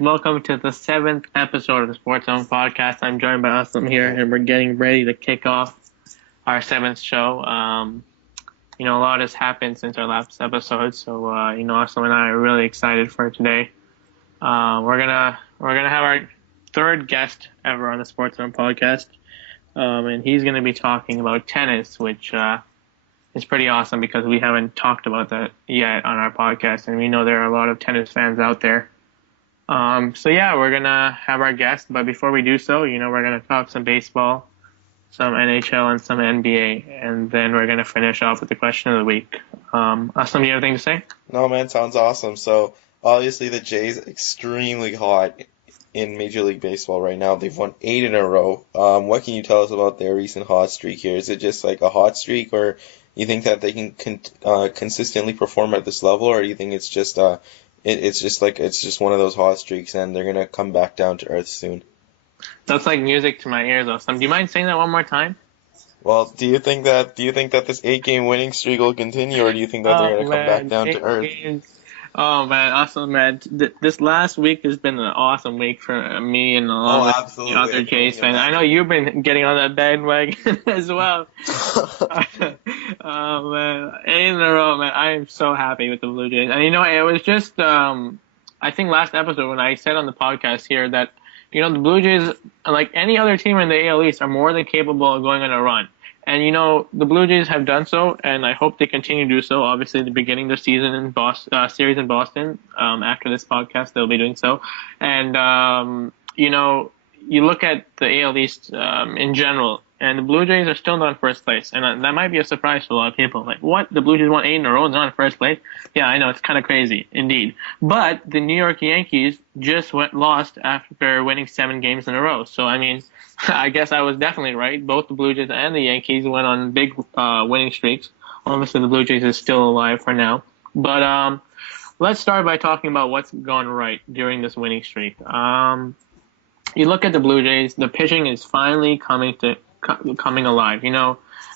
welcome to the seventh episode of the Sports Zone podcast. I'm joined by Aslam here, and we're getting ready to kick off our seventh show. A lot has happened since our last episode, so Aslam and I are really excited for today. We're gonna have our third guest ever on the Sports Zone podcast, and he's gonna be talking about tennis, which is pretty awesome because we haven't talked about that yet on our podcast, and we know there are a lot of tennis fans out there. We're gonna have our guest, but before we do so, we're gonna talk some baseball, some NHL, and some NBA, and then we're gonna finish off with the question of the week. Aslam, you have anything to say? No, man, sounds awesome. So, obviously the Jays extremely hot in Major League Baseball right now. They've won 8 in a row. What can you tell us about their recent hot streak here? Is it just like a hot streak, or you think that they can consistently perform at this level, or do you think it's just it's just one of those hot streaks and they're gonna come back down to earth soon? That's like music to my ears, Aslam. Do you mind saying that one more time? Well, do you think that this 8-game winning streak will continue, or do you think that they're gonna come back down to earth? Oh man, awesome man! This last week has been an awesome week for me and all the other Jays fans. I know you've been getting on that bandwagon as well. Oh man, 8 in a row, man! I am so happy with the Blue Jays. And it was just I think last episode when I said on the podcast here that the Blue Jays, like any other team in the AL East, are more than capable of going on a run. And, the Blue Jays have done so, and I hope they continue to do so. Obviously, at the beginning of the season in Boston, series in Boston, after this podcast, they'll be doing so. And, you look at the AL East in general, and the Blue Jays are still not in first place. And that might be a surprise to a lot of people. Like, what? The Blue Jays won 8 in a row and they're not in first place? Yeah, I know. It's kind of crazy, indeed. But the New York Yankees just lost after winning 7 games in a row. So, I guess I was definitely right. Both the Blue Jays and the Yankees went on big winning streaks. Obviously, the Blue Jays is still alive for now. But let's start by talking about what's gone right during this winning streak. You look at the Blue Jays, the pitching is finally coming alive.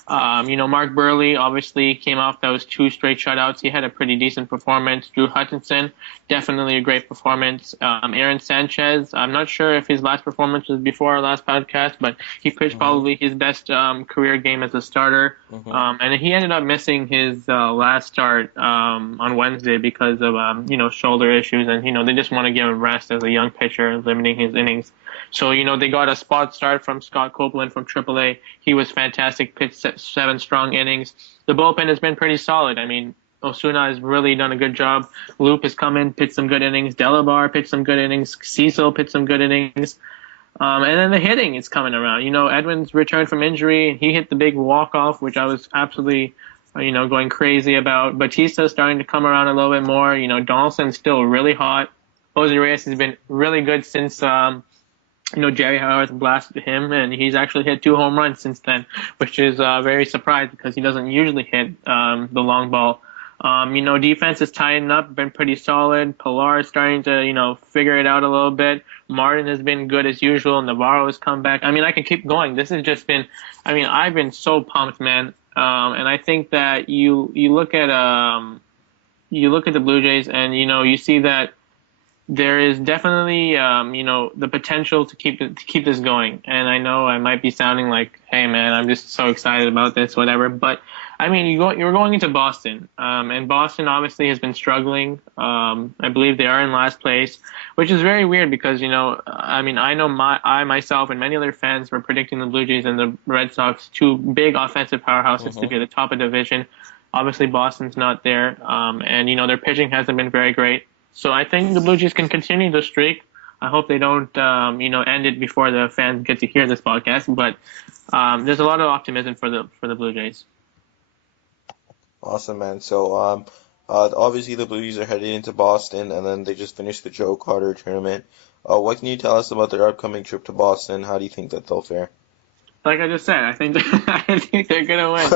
Mark Burley obviously came off those 2 straight shutouts. He had a pretty decent performance. Drew Hutchinson, definitely a great performance. Aaron Sanchez, I'm not sure if his last performance was before our last podcast, but he pitched probably his best career game as a starter. And he ended up missing his last start on Wednesday because of shoulder issues, and they just want to give him rest as a young pitcher, limiting his innings. So, they got a spot start from Scott Copeland from AAA. He was fantastic, pitched 7 strong innings. The bullpen has been pretty solid. Osuna has really done a good job. Loop has come in, pitched some good innings. Delabar pitched some good innings. Cecil pitched some good innings. And then the hitting is coming around. Edwin's returned from injury. He hit the big walk-off, which I was absolutely, going crazy about. Batista's starting to come around a little bit more. Donaldson's still really hot. Jose Reyes has been really good since Jerry Howard blasted him, and he's actually hit 2 home runs since then, which is very surprising because he doesn't usually hit the long ball. Defense is tightening up, been pretty solid. Pilar is starting to, figure it out a little bit. Martin has been good as usual. Navarro has come back. I can keep going. This has just been, I've been so pumped, man. And I think that you look at the Blue Jays and, you see that there is definitely, the potential to keep this going. And I know I might be sounding like, hey, man, I'm just so excited about this, whatever. But, you're going into Boston. And Boston obviously has been struggling. I believe they are in last place, which is very weird because, I know I myself and many other fans were predicting the Blue Jays and the Red Sox, 2 big offensive powerhouses, to be at the top of the division. Obviously, Boston's not there. And, their pitching hasn't been very great. So I think the Blue Jays can continue the streak. I hope they don't, end it before the fans get to hear this podcast. But there's a lot of optimism for the Blue Jays. Awesome, man. So obviously the Blue Jays are headed into Boston, and then they just finished the Joe Carter tournament. What can you tell us about their upcoming trip to Boston? How do you think that they'll fare? Like I just said, I think they're gonna win.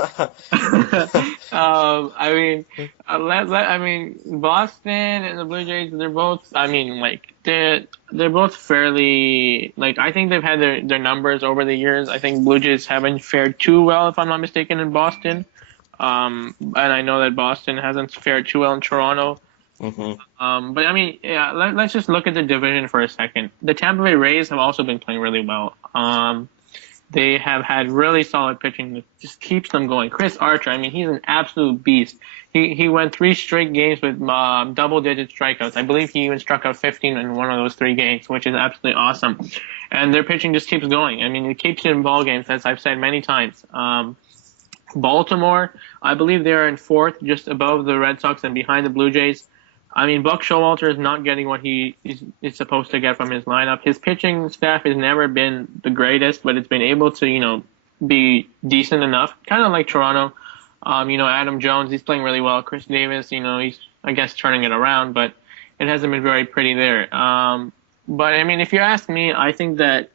Boston and the Blue Jays, they're both. They're both fairly. I think they've had their numbers over the years. I think Blue Jays haven't fared too well, if I'm not mistaken, in Boston. And I know that Boston hasn't fared too well in Toronto. Hmm. But I mean, yeah, let's just look at the division for a second. The Tampa Bay Rays have also been playing really well. They have had really solid pitching that just keeps them going. Chris Archer, I mean, he's an absolute beast. He went 3 straight games with double-digit strikeouts. I believe he even struck out 15 in one of those 3 games, which is absolutely awesome. And their pitching just keeps going. I mean, it keeps you in ball games, as I've said many times. Baltimore, I believe they are in fourth, just above the Red Sox and behind the Blue Jays. I mean, Buck Showalter is not getting what is supposed to get from his lineup. His pitching staff has never been the greatest, but it's been able to, be decent enough. Kind of like Toronto. Adam Jones, he's playing really well. Chris Davis, he's, I guess, turning it around, but it hasn't been very pretty there. But, I mean, if you ask me, I think that,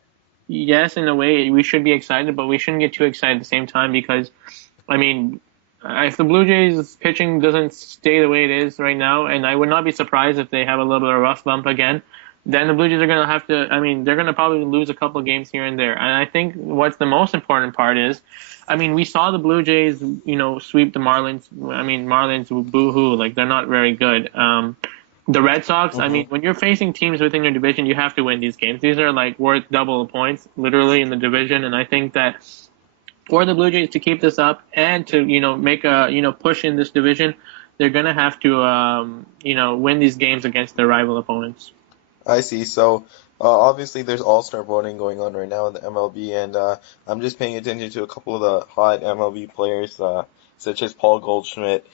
yes, in a way, we should be excited, but we shouldn't get too excited at the same time because I mean, if the Blue Jays pitching doesn't stay the way it is right now, and I would not be surprised if they have a little bit of a rough bump again, then the Blue Jays are going to have to, I mean, they're going to probably lose a couple of games here and there. And I think what's the most important part is, I mean, we saw the Blue Jays, sweep the Marlins. I mean, Marlins, boo-hoo, like they're not very good. The Red Sox, I mean, Hmm. when you're facing teams within your division, you have to win these games. These are like worth double the points, literally, in the division. And I think that for the Blue Jays to keep this up and to make a push in this division, they're gonna have to win these games against their rival opponents. I see. So obviously there's All-Star voting going on right now in the MLB, and I'm just paying attention to a couple of the hot MLB players, such as Paul Goldschmidt.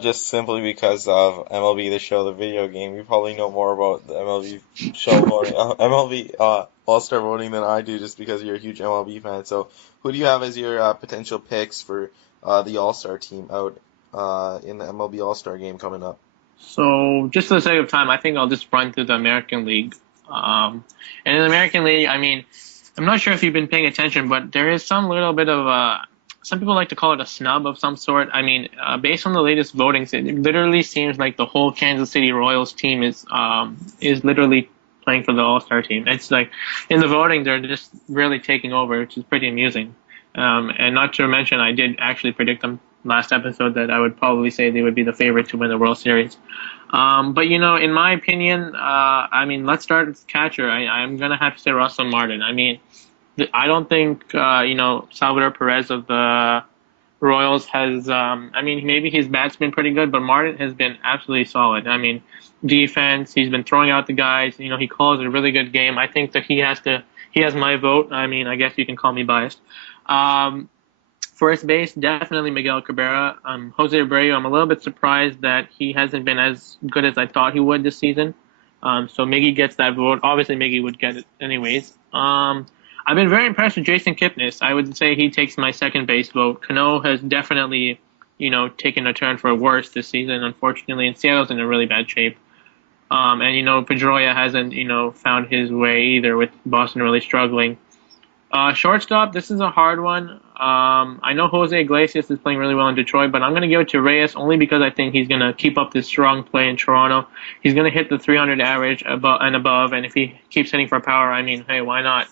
Just simply because of MLB The Show, the video game. You probably know more about the MLB show voting, MLB All-Star voting than I do, just because you're a huge MLB fan. So, who do you have as your potential picks for the All-Star team out in the MLB All-Star game coming up? So just for the sake of time, I think I'll just run through the American League. And in the American League, I mean, I'm not sure if you've been paying attention, but there is some little bit of some people like to call it a snub of some sort. I mean, based on the latest votings, it literally seems like the whole Kansas City Royals team is literally playing for the All-Star team. It's like in the voting, they're just really taking over, which is pretty amusing. And not to mention, I did actually predict them last episode that I would probably say they would be the favorite to win the World Series. But in my opinion, I mean, let's start with catcher. I'm gonna have to say Russell Martin. I mean, I don't think Salvador Perez of the Royals has. I mean, maybe his bat's been pretty good, but Martin has been absolutely solid. I mean, defense. He's been throwing out the guys. He calls a really good game. I think that he has to. He has my vote. I mean, I guess you can call me biased. Um, First base, definitely Miguel Cabrera. Jose Abreu, I'm a little bit surprised that he hasn't been as good as I thought he would this season. So Miggy gets that vote. Obviously, Miggy would get it anyways. I've been very impressed with Jason Kipnis. I would say he takes my second base vote. Cano has definitely, taken a turn for worse this season, unfortunately, and Seattle's in a really bad shape. And Pedroia hasn't, found his way either, with Boston really struggling. Shortstop, this is a hard one. I know Jose Iglesias is playing really well in Detroit, but I'm going to give it to Reyes only because I think he's going to keep up this strong play in Toronto. He's going to hit the 300 average above, and if he keeps hitting for power, I mean, hey, why not?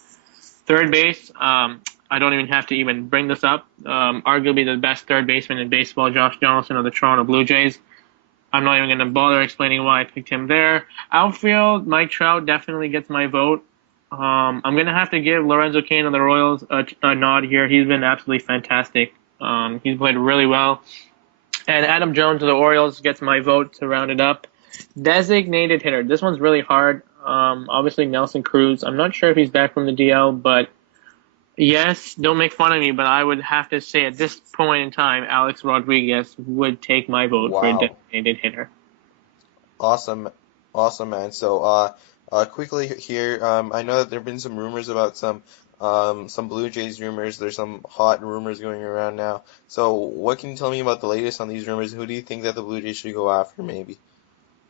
Third base, I don't even have to even bring this up. Arguably the best third baseman in baseball, Josh Donaldson of the Toronto Blue Jays. I'm not even going to bother explaining why I picked him there. Outfield, Mike Trout definitely gets my vote. I'm going to have to give Lorenzo Cain of the Royals a nod here. He's been absolutely fantastic. He's played really well. And Adam Jones of the Orioles gets my vote to round it up. Designated hitter. This one's really hard. Obviously, Nelson Cruz. I'm not sure if he's back from the DL, but yes, don't make fun of me, but I would have to say at this point in time, Alex Rodriguez would take my vote for a Wow. designated hitter. Awesome, awesome, man. So, quickly here, I know that there have been some rumors about some Blue Jays rumors. There's some hot rumors going around now. So, what can you tell me about the latest on these rumors? Who do you think that the Blue Jays should go after, maybe?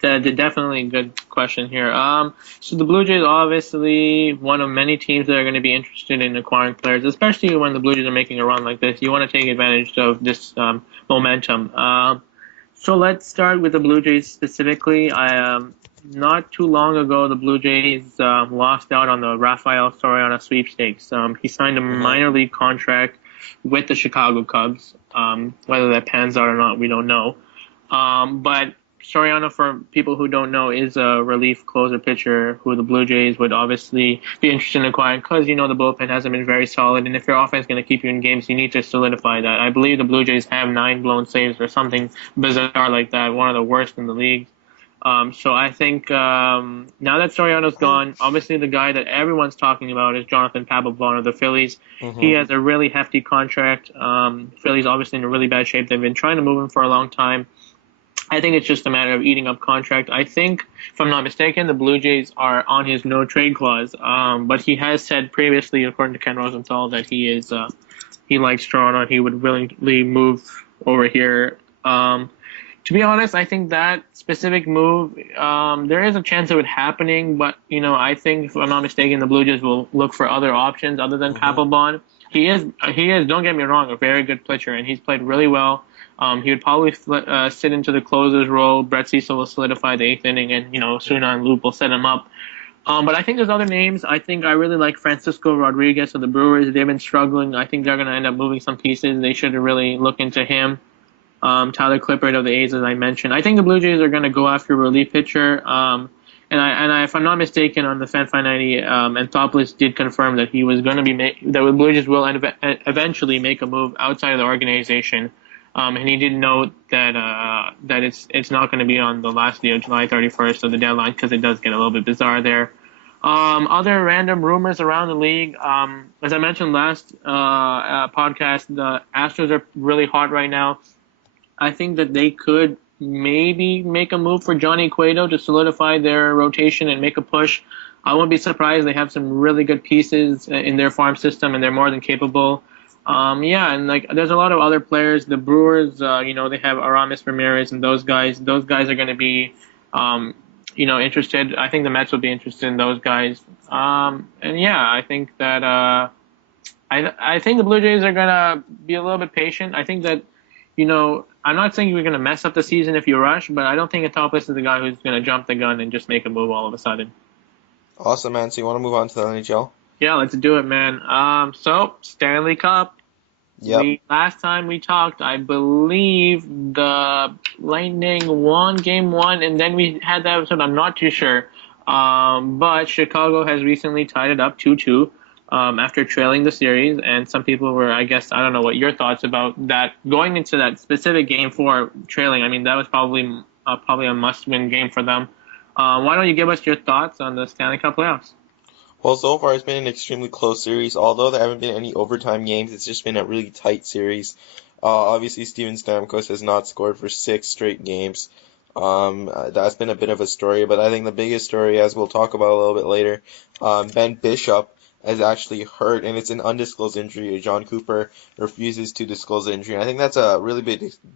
Definitely a good question here. So the Blue Jays obviously one of many teams that are going to be interested in acquiring players, especially when the Blue Jays are making a run like this. You want to take advantage of this momentum. So let's start with the Blue Jays specifically. Not too long ago, the Blue Jays lost out on the Rafael Soriano sweepstakes. He signed a Mm-hmm. minor league contract with the Chicago Cubs. Whether that pans out or not, we don't know. But Soriano, for people who don't know, is a relief closer pitcher who the Blue Jays would obviously be interested in acquiring because the bullpen hasn't been very solid, and if your offense is going to keep you in games, you need to solidify that. I believe the Blue Jays have 9 blown saves or something bizarre like that, one of the worst in the league. So I think now that Soriano's gone, obviously the guy that everyone's talking about is Jonathan Papelbon of the Phillies. He Mm-hmm. has a really hefty contract. Phillies obviously in a really bad shape. They've been trying to move him for a long time. I think it's just a matter of eating up contract. I think, if I'm not mistaken, the Blue Jays are on his no trade clause. But he has said previously, according to Ken Rosenthal, that he likes Toronto and he would willingly move over here. To be honest, I think that specific move, there is a chance of it happening, but I think if I'm not mistaken, the Blue Jays will look for other options other than Mm-hmm. Papelbon. He is. Don't get me wrong, a very good pitcher, and he's played really well. He would probably sit into the closer's role. Brett Cecil will solidify the eighth inning, and Suna and Loop will set him up. But I think there's other names. I think I really like Francisco Rodriguez of the Brewers. They've been struggling. I think they're going to end up moving some pieces. They should really look into him. Tyler Clippard of the A's, as I mentioned. I think the Blue Jays are going to go after a relief pitcher. If I'm not mistaken, on the Fan 590, Anthopoulos did confirm that he was going to that the Blue Jays will eventually make a move outside of the organization. And he did note that it's not going to be on the last day of July 31st of the deadline because it does get a little bit bizarre there. Other random rumors around the league. As I mentioned last podcast, the Astros are really hot right now. I think that they could maybe make a move for Johnny Cueto to solidify their rotation and make a push. I wouldn't be surprised. They have some really good pieces in their farm system, and they're more than capable. Yeah, and there's a lot of other players. The Brewers, they have Aramis Ramirez and those guys. Those guys are going to be, interested. I think the Mets will be interested in those guys. And yeah, I think that I think the Blue Jays are going to be a little bit patient. I think that I'm not saying you're going to mess up the season if you rush, but I don't think Atopoulos is the guy who's going to jump the gun and just make a move all of a sudden. Awesome, man. So you want to move on to the NHL? Yeah, let's do it, man. So Stanley Cup. Yep. Last time we talked, I believe the Lightning won game one, and then we had that episode. I'm not too sure. But Chicago has recently tied it up 2-2. After trailing the series, and some people were, I don't know what your thoughts about that going into that specific game for trailing. I mean, that was probably a must-win game for them. Why don't you give us your thoughts on the Stanley Cup playoffs? Well, so far it's been an extremely close series. Although there haven't been any overtime games, it's just been a really tight series. Obviously, Steven Stamkos has not scored for 6 straight games. That's been a bit of a story, but I think the biggest story, as we'll talk about a little bit later, Ben Bishop is actually hurt, and it's an undisclosed injury. John Cooper refuses to disclose the injury. And I think that's a really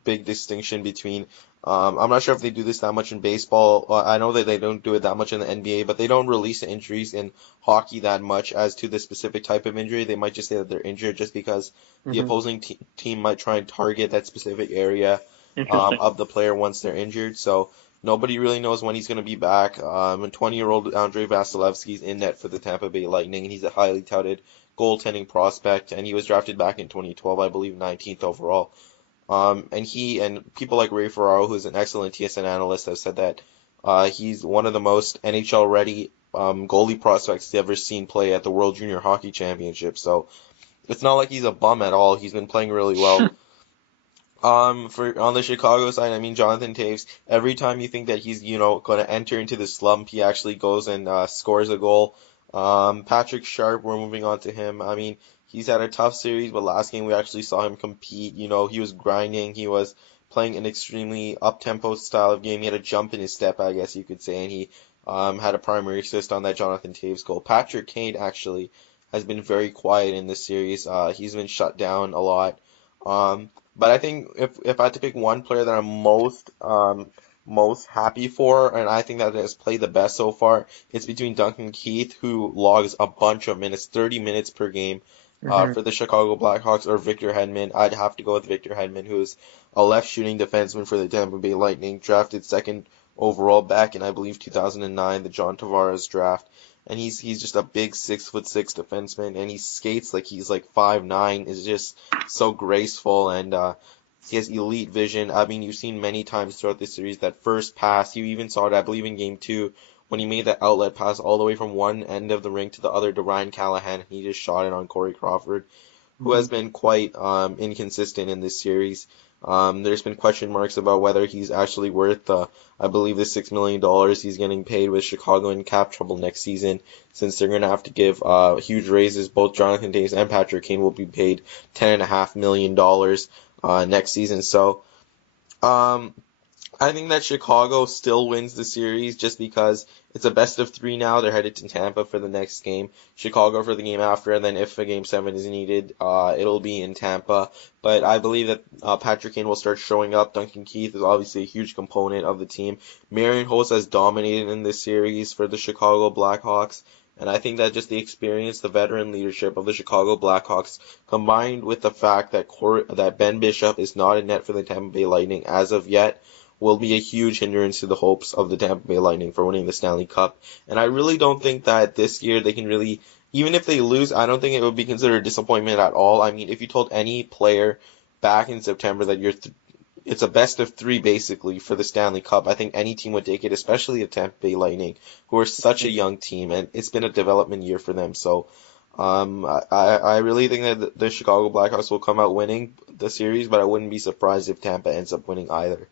big distinction between. I'm not sure if they do this that much in baseball. I know that they don't do it that much in the NBA, but they don't release the injuries in hockey that much as to the specific type of injury. They might just say that they're injured just because the opposing team might try and target that specific area of the player once they're injured. So nobody really knows when he's going to be back. And 20-year-old Andrei Vasilevsky's in net for the Tampa Bay Lightning, and he's a highly touted goaltending prospect, and he was drafted back in 2012, I believe, 19th overall. And he and people like Ray Ferraro, who's an excellent TSN analyst, have said that he's one of the most NHL-ready goalie prospects they've ever seen play at the World Junior Hockey Championship. So it's not like he's a bum at all. He's been playing really well. On the Chicago side, I mean, Jonathan Toews, every time you think that he's, going to enter into the slump, he actually goes and scores a goal. Patrick Sharp, we're moving on to him. I mean, he's had a tough series, but last game we actually saw him compete. He was grinding. He was playing an extremely up-tempo style of game. He had a jump in his step, I guess you could say, and he had a primary assist on that Jonathan Toews goal. Patrick Kane actually has been very quiet in this series. He's been shut down a lot. But I think if I had to pick one player that I'm most happy for, and I think that has played the best so far, it's between Duncan Keith, who logs a bunch of minutes, 30 minutes per game, for the Chicago Blackhawks, or Victor Hedman. I'd have to go with Victor Hedman, who's a left-shooting defenseman for the Tampa Bay Lightning, drafted second overall back in, I believe, 2009, the John Tavares draft. And he's just a big 6'6" defenseman, and he skates like he's like 5'9", is just so graceful, and He has elite vision. I mean, you've seen many times throughout this series that first pass. You even saw it, I believe, in game two when he made that outlet pass all the way from one end of the ring to the other to Ryan Callahan. He just shot it on Corey Crawford, who has Mhm. been quite inconsistent in this series. There's been question marks about whether he's actually worth I believe, the $6 million he's getting paid with Chicago in cap trouble next season, since they're going to have to give huge raises. Both Jonathan Davis and Patrick Kane will be paid $10.5 million next season. So um, I think that Chicago still wins the series just because it's a best of three now. They're headed to Tampa for the next game, Chicago for the game after, and then if a game 7 is needed, it'll be in Tampa. But I believe that Patrick Kane will start showing up. Duncan Keith is obviously a huge component of the team. Marion Hossa has dominated in this series for the Chicago Blackhawks. And I think that just the experience, the veteran leadership of the Chicago Blackhawks, combined with the fact that that Ben Bishop is not in net for the Tampa Bay Lightning as of yet, will be a huge hindrance to the hopes of the Tampa Bay Lightning for winning the Stanley Cup. And I really don't think that this year they can really, even if they lose, I don't think it would be considered a disappointment at all. I mean, if you told any player back in September that it's a best of three basically for the Stanley Cup, I think any team would take it, especially the Tampa Bay Lightning, who are such a young team, and it's been a development year for them. So I really think that the Chicago Blackhawks will come out winning the series, but I wouldn't be surprised if Tampa ends up winning either.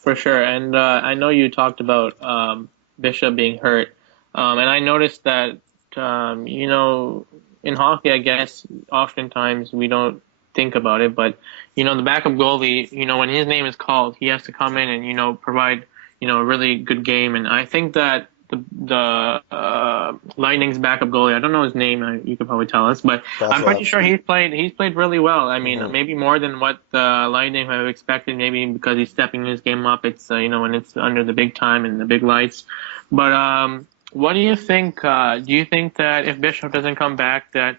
For sure. And I know you talked about Bishop being hurt. And I noticed that, in hockey, I guess, oftentimes we don't think about it, but, the backup goalie, when his name is called, he has to come in and, provide, a really good game. And I think that the Lightning's backup goalie, I don't know his name, you could probably tell us, but I'm pretty sure Vasilevsky. he's played really well. I mean, hmm maybe more than what the Lightning have expected, maybe because he's stepping his game up. It's when it's under the big time and the big lights. But what do you think? Do you think that if Bishop doesn't come back, that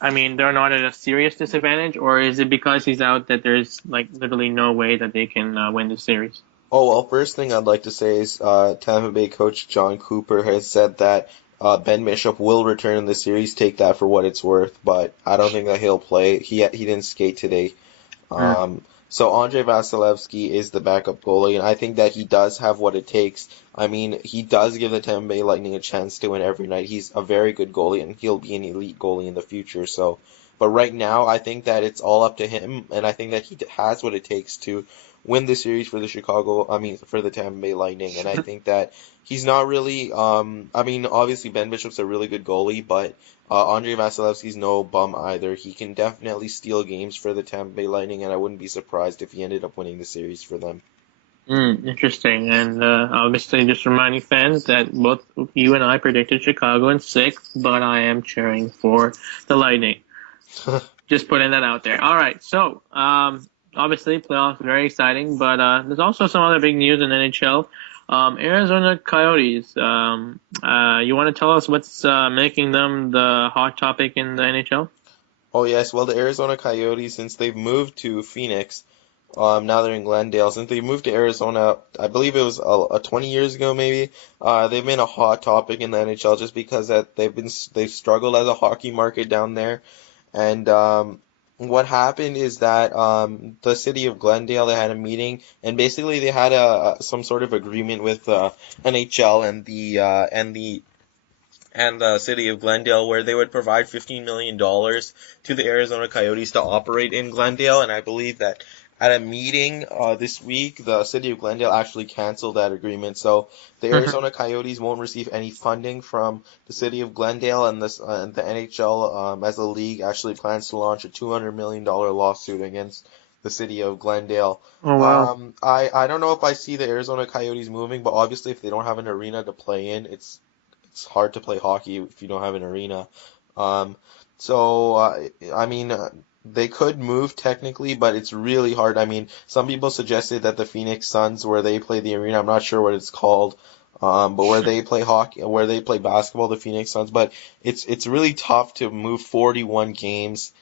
I mean they're not at a serious disadvantage, or is it because he's out that there's like literally no way that they can win the series? Oh, well, first thing I'd like to say is Tampa Bay coach John Cooper has said that Ben Bishop will return in the series. Take that for what it's worth, but I don't think that he'll play. He didn't skate today. Mm. So Andrei Vasilevsky is the backup goalie, and I think that he does have what it takes. I mean, he does give the Tampa Bay Lightning a chance to win every night. He's a very good goalie, and he'll be an elite goalie in the future. So, but right now, I think that it's all up to him, and I think that he has what it takes to win the series for the for the Tampa Bay Lightning. And I think that he's not really, I mean, obviously Ben Bishop's a really good goalie, but Andrei Vasilevsky's no bum either. He can definitely steal games for the Tampa Bay Lightning, and I wouldn't be surprised if he ended up winning the series for them. Interesting. And obviously, just reminding fans that both you and I predicted Chicago in six, but I am cheering for the Lightning. Just putting that out there. All right. So, obviously, playoffs are very exciting, but there's also some other big news in NHL. Arizona Coyotes. You want to tell us what's making them the hot topic in the NHL? Oh yes, well the Arizona Coyotes, since they've moved to Phoenix, now they're in Glendale. Since they moved to Arizona, I believe it was 20 years ago maybe. They've been a hot topic in the NHL just because that they've struggled as a hockey market down there. And what happened is that the city of Glendale, they had a meeting, and basically they had some sort of agreement with NHL and the city of Glendale where they would provide $15 million to the Arizona Coyotes to operate in Glendale. And I believe that at a meeting this week, the city of Glendale actually canceled that agreement. So the Arizona Coyotes won't receive any funding from the city of Glendale, and the NHL as a league actually plans to launch a $200 million lawsuit against the city of Glendale. Oh wow. I don't know if I see the Arizona Coyotes moving, but obviously if they don't have an arena to play in, it's hard to play hockey if you don't have an arena. Um, I mean, they could move technically, but it's really hard. I mean, some people suggested that the Phoenix Suns, where they play the arena, I'm not sure what it's called, but where they play hockey, where they play basketball, the Phoenix Suns, but it's really tough to move 41 games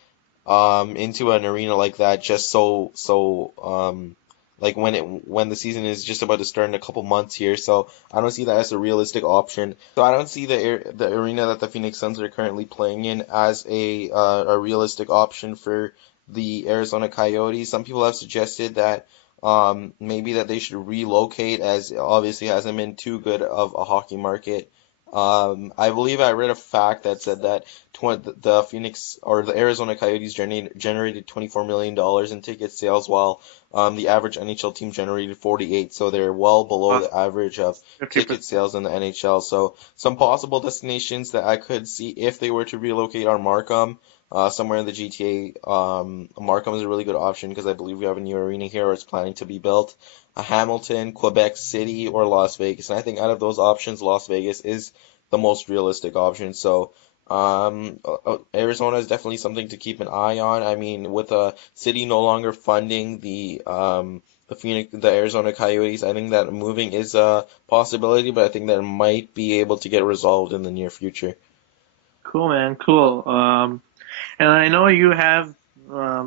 into an arena like that just like when the season is just about to start in a couple months here. So I don't see that as a realistic option. So I don't see the arena that the Phoenix Suns are currently playing in as a realistic option for the Arizona Coyotes. Some people have suggested that maybe that they should relocate, as obviously hasn't been too good of a hockey market. I believe I read a fact that said that the Phoenix or the Arizona Coyotes generated $24 million in ticket sales, while the average NHL team generated 48. So they're well below the average of ticket 50%. sales in the NHL. So some possible destinations that I could see if they were to relocate are Markham, somewhere in the GTA. Markham is a really good option because I believe we have a new arena here or it's planning to be built. Hamilton, Quebec City, or Las Vegas. And I think out of those options, Las Vegas is the most realistic option. So Arizona is definitely something to keep an eye on. I mean, with a city no longer funding the Arizona Coyotes, I think that moving is a possibility, but I think that it might be able to get resolved in the near future. Cool, man. Cool. And I know you have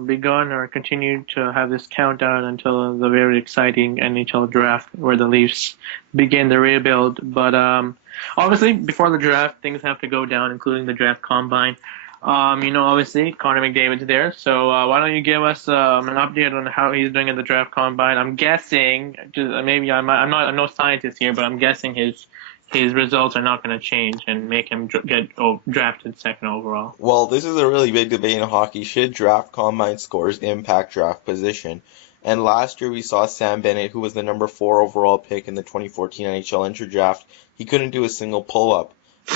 begun or continued to have this countdown until the very exciting NHL draft where the Leafs begin the rebuild. But obviously, before the draft, things have to go down, including the draft combine. Obviously, Connor McDavid's there. So why don't you give us an update on how he's doing at the draft combine? I'm guessing, just, maybe I'm no scientist here, but I'm guessing his results are not going to change and make him get drafted second overall. Well, this is a really big debate in hockey. Should draft combine scores impact draft position? And last year we saw Sam Bennett, who was the number 4 overall pick in the 2014 NHL Entry Draft. He couldn't do a single pull-up.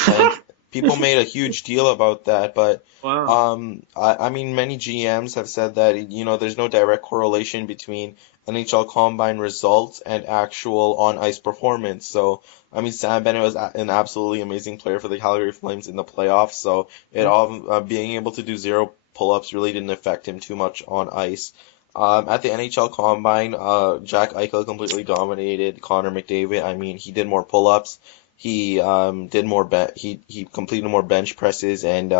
And people made a huge deal about that, but Wow. I mean, many GMs have said that, there's no direct correlation between NHL Combine results and actual on-ice performance. So, I mean, Sam Bennett was an absolutely amazing player for the Calgary Flames in the playoffs, so being able to do zero pull-ups really didn't affect him too much on ice. At the NHL Combine, Jack Eichel completely dominated Connor McDavid. I mean, he did more pull-ups. He did more he completed more bench presses and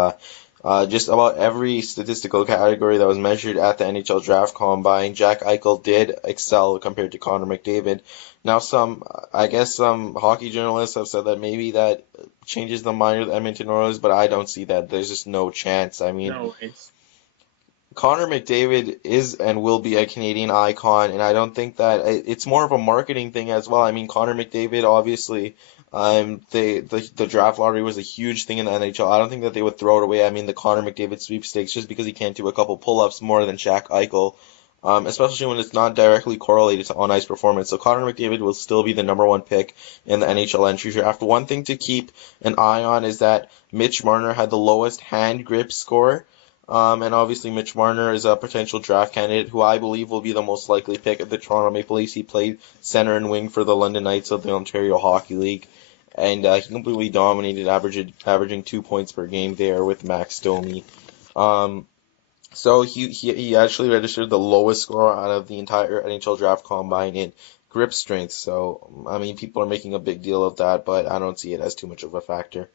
just about every statistical category that was measured at the NHL Draft Combine, Jack Eichel did excel compared to Connor McDavid. Now, I guess some hockey journalists have said that maybe that changes the mind of the Edmonton Oilers, but I don't see that. There's just no chance. I mean, No ways. Connor McDavid is and will be a Canadian icon, and I don't think that it's more of a marketing thing as well. I mean, Connor McDavid, obviously, the draft lottery was a huge thing in the NHL. I don't think that they would throw it away. I mean, the Connor McDavid sweepstakes just because he can't do a couple pull-ups more than Jack Eichel, especially when it's not directly correlated to on-ice performance. So Connor McDavid will still be the number 1 pick in the NHL entry draft. One thing to keep an eye on is that Mitch Marner had the lowest hand grip score. And obviously Mitch Marner is a potential draft candidate who I believe will be the most likely pick of the Toronto Maple Leafs. He played center and wing for the London Knights of the Ontario Hockey League, and he completely dominated, averaging 2 points per game there with Max Domi. Um, so he actually registered the lowest score out of the entire NHL Draft Combine in grip strength. So I mean, people are making a big deal of that, but I don't see it as too much of a factor.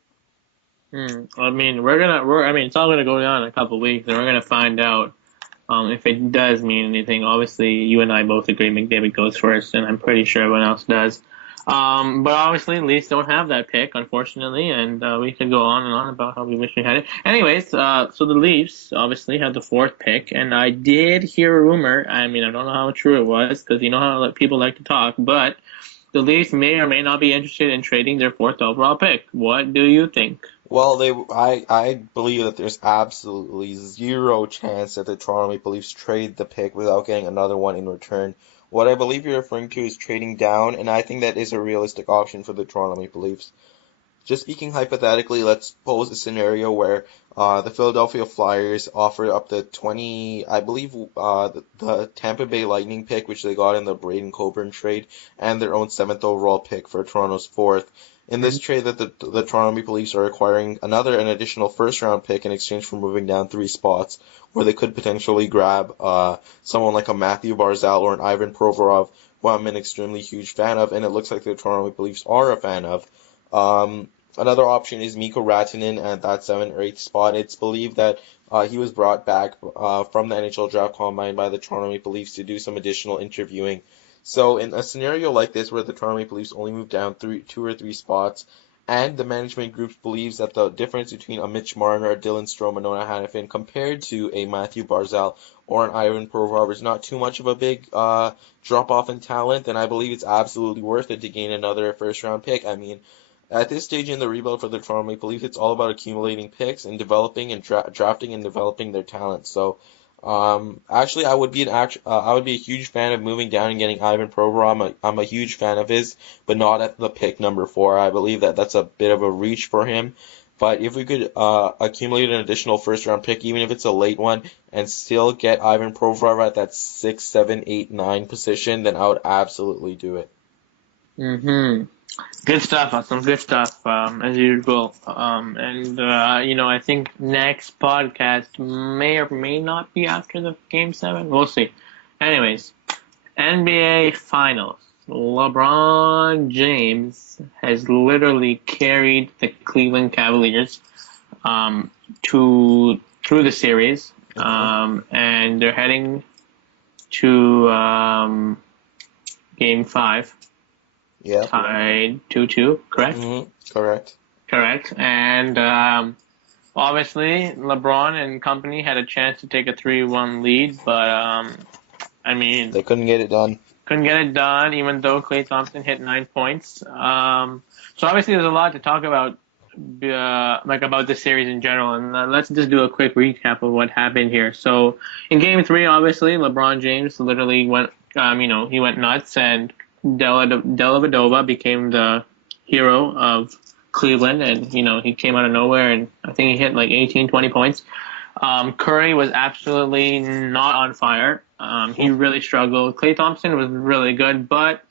I mean, I mean, it's all gonna go down in a couple of weeks, and we're gonna find out if it does mean anything. Obviously, you and I both agree McDavid goes first, and I'm pretty sure everyone else does. But obviously, Leafs don't have that pick, unfortunately, and we could go on and on about how we wish we had it. Anyways, so the Leafs obviously have the 4th pick, and I did hear a rumor. I mean, I don't know how true it was because you know how people like to talk, but the Leafs may or may not be interested in trading their 4th overall pick. What do you think? Well, I believe that there's absolutely zero chance that the Toronto Maple Leafs trade the pick without getting another one in return. What I believe you're referring to is trading down, and I think that is a realistic option for the Toronto Maple Leafs. Just speaking hypothetically, let's pose a scenario where the Philadelphia Flyers offer up to 20, I believe the Tampa Bay Lightning pick, which they got in the Braden Coburn trade, and their own 7th overall pick for Toronto's 4th. In this trade, that the Toronto Maple Leafs are acquiring an additional first-round pick in exchange for moving down 3 spots, where they could potentially grab someone like a Matthew Barzal or an Ivan Provorov, who I'm an extremely huge fan of, and it looks like the Toronto Maple Leafs are a fan of. Another option is Mikko Rantanen at that 7th or 8th spot. It's believed that he was brought back from the NHL Draft Combine by the Toronto Maple Leafs to do some additional interviewing. So in a scenario like this where the Toronto Maple Leafs only move down 2 or 3 spots And the management group believes that the difference between a Mitch Marner, a Dylan Strome, a Noah Hannafin compared to a Matthew Barzal or an Ivan Provorov is not too much of a big drop off in talent, then I believe it's absolutely worth it to gain another first round pick. I mean, at this stage in the rebuild for the Toronto Maple Leafs, it's all about accumulating picks and developing and drafting and developing their talent. So, actually, I would be a huge fan of moving down and getting Ivan Provorov. I'm a huge fan of his, but not at the pick number 4. I believe that that's a bit of a reach for him. But if we could accumulate an additional first round pick, even if it's a late one, and still get Ivan Provorov at that 6, 7, 8, 9 position, then I would absolutely do it. Mm-hmm. Good stuff, awesome. Good stuff, as usual. I think next podcast may or may not be after the Game 7. We'll see. Anyways, NBA Finals. LeBron James has literally carried the Cleveland Cavaliers through the series, and they're heading to Game 5. Yeah. Tied 2-2, correct? Correct. Correct. And obviously, LeBron and company had a chance to take a 3-1 lead, but they couldn't get it done. Couldn't get it done, even though Klay Thompson hit 9 points. So obviously, there's a lot to talk about, about this series in general. And let's just do a quick recap of what happened here. So in Game 3, obviously, LeBron James literally went, he went nuts, and Dellavedova became the hero of Cleveland, and he came out of nowhere, and I think he hit like 18, 20 points. Curry was absolutely not on fire. He really struggled. Klay Thompson was really good, but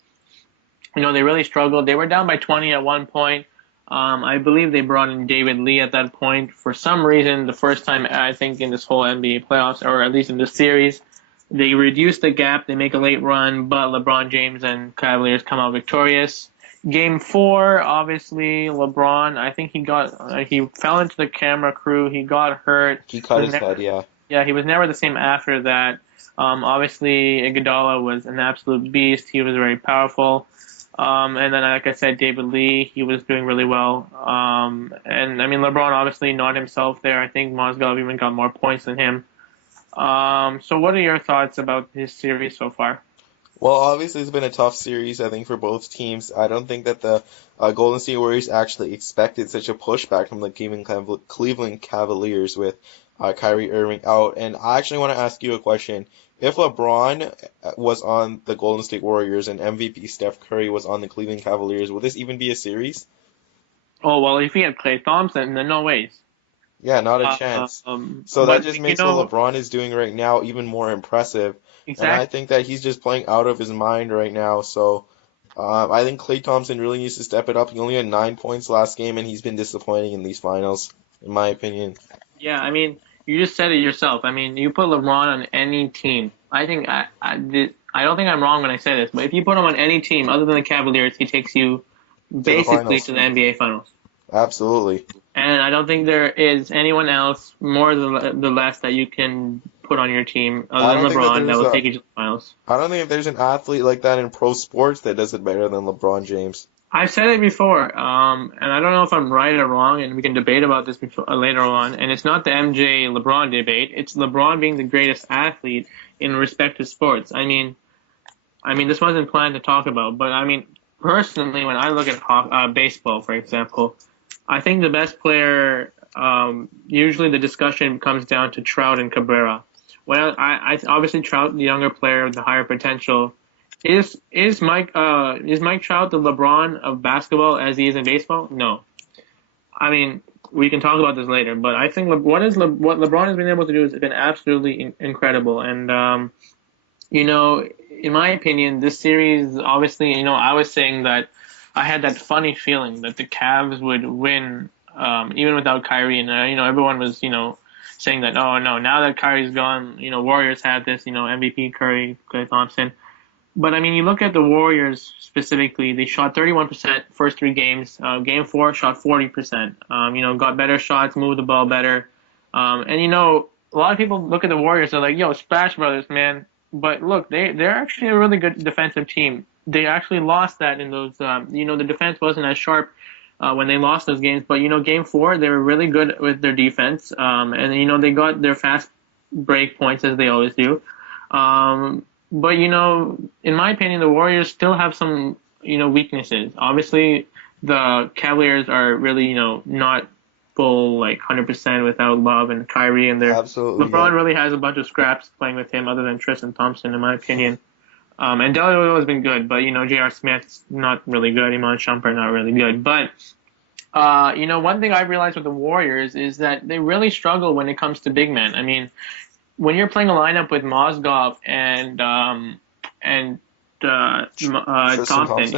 they really struggled. They were down by 20 at one point. I believe they brought in David Lee at that point. For some reason, the first time I think in this whole NBA playoffs, or at least in this series, they reduce the gap, they make a late run, but LeBron James and Cavaliers come out victorious. Game 4, obviously, LeBron, I think he fell into the camera crew, he got hurt. He cut his head, yeah. Yeah, he was never the same after that. Obviously, Iguodala was an absolute beast, he was very powerful. And then, like I said, David Lee, he was doing really well. LeBron obviously not himself there. I think Mozgov even got more points than him. So what are your thoughts about this series so far? Well, obviously it's been a tough series, I think, for both teams. I don't think that the Golden State Warriors actually expected such a pushback from the Cleveland Cavaliers with Kyrie Irving out. And I actually want to ask you a question. If LeBron was on the Golden State Warriors and MVP Steph Curry was on the Cleveland Cavaliers, would this even be a series? Oh, well, if he had Klay Thompson, then no ways. Yeah, not a chance. So that just makes what LeBron is doing right now even more impressive. Exactly. And I think that he's just playing out of his mind right now. So I think Klay Thompson really needs to step it up. He only had 9 points last game, and he's been disappointing in these finals, in my opinion. Yeah, you just said it yourself. You put LeBron on any team. I don't think I'm wrong when I say this, but if you put him on any team other than the Cavaliers, he takes you basically to the NBA Finals. Absolutely. And I don't think there is anyone else more the less that you can put on your team other than LeBron that will take you to the finals. I don't think there's an athlete like that in pro sports that does it better than LeBron James. I've said it before, and I don't know if I'm right or wrong, and we can debate about this later on. And it's not the MJ-LeBron debate. It's LeBron being the greatest athlete in respect to sports. This wasn't planned to talk about, but personally, when I look at baseball, for example, I think the best player, usually the discussion comes down to Trout and Cabrera. Well, I obviously Trout, the younger player, the higher potential. Is Mike Trout the LeBron of basketball as he is in baseball? No. We can talk about this later, but I think what LeBron has been able to do has been absolutely incredible. And in my opinion, this series, obviously, I was saying that I had that funny feeling that the Cavs would win, even without Kyrie. And, everyone was, saying that, oh, no, now that Kyrie's gone, Warriors have this, MVP Curry, Klay Thompson. But, you look at the Warriors specifically, they shot 31% first 3 games. Game 4 shot 40%, got better shots, moved the ball better. And, a lot of people look at the Warriors, they're like, yo, Splash Brothers, man. But look, they're actually a really good defensive team. They actually lost that in those, the defense wasn't as sharp when they lost those games. But game four, they were really good with their defense, and they got their fast break points as they always do. But in my opinion, the Warriors still have some weaknesses. Obviously, the Cavaliers are really not full like 100% without Love and Kyrie, and Absolutely, yeah. LeBron really has a bunch of scraps playing with him, other than Tristan Thompson, in my opinion. And Delio has been good, but J.R. Smith's not really good. Iman Shumpert not really good. But one thing I've realized with the Warriors is that they really struggle when it comes to big men. I mean, when you're playing a lineup with Mozgov and Thompson,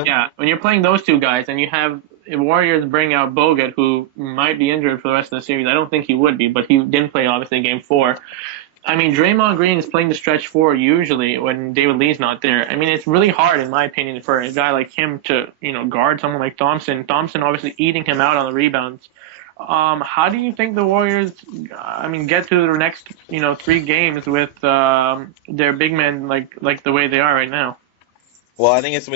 yeah, when you're playing those two guys and you have Warriors bring out Bogut, who might be injured for the rest of the series. I don't think he would be, but he didn't play obviously in game four. I mean, Draymond Green is playing the stretch four usually when David Lee's not there. I mean, it's really hard, in my opinion, for a guy like him to, guard someone like Thompson. Thompson obviously eating him out on the rebounds. How do you think the Warriors, get to the next, 3 games with their big men like the way they are right now? Well, I think it's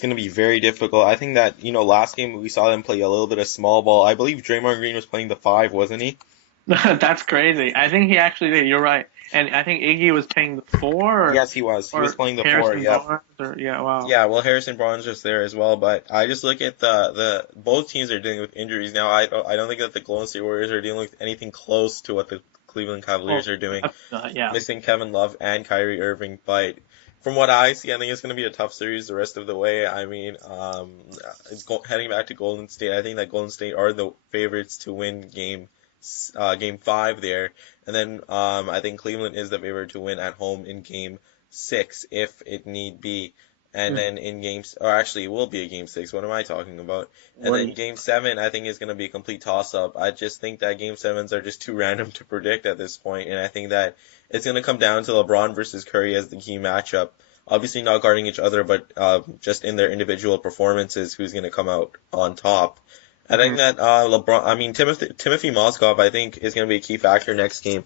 gonna be very difficult. I think that last game we saw them play a little bit of small ball. I believe Draymond Green was playing the 5, wasn't he? That's crazy. I think he actually did. You're right. And I think Iggy was playing the 4. Yes, he was. He was playing the 4. Yeah. Yeah. Wow. Yeah. Well, Harrison Barnes was there as well, but I just look at the both teams are dealing with injuries now. I don't think that the Golden State Warriors are dealing with anything close to what the Cleveland Cavaliers are doing. Yeah. Missing Kevin Love and Kyrie Irving, but from what I see, I think it's going to be a tough series the rest of the way. I mean, heading back to Golden State, I think that Golden State are the favorites to win game 5 there, and then I think Cleveland is the favorite to win at home in game 6 if it need be, and then in actually it will be a game 6. What am I talking about? And then game 7 I think is going to be a complete toss up. I just think that game 7s are just too random to predict at this point, and I think that it's going to come down to LeBron versus Curry as the key matchup. Obviously not guarding each other, but just in their individual performances, who's going to come out on top. I think that Timothy Mozgov, I think, is going to be a key factor next game.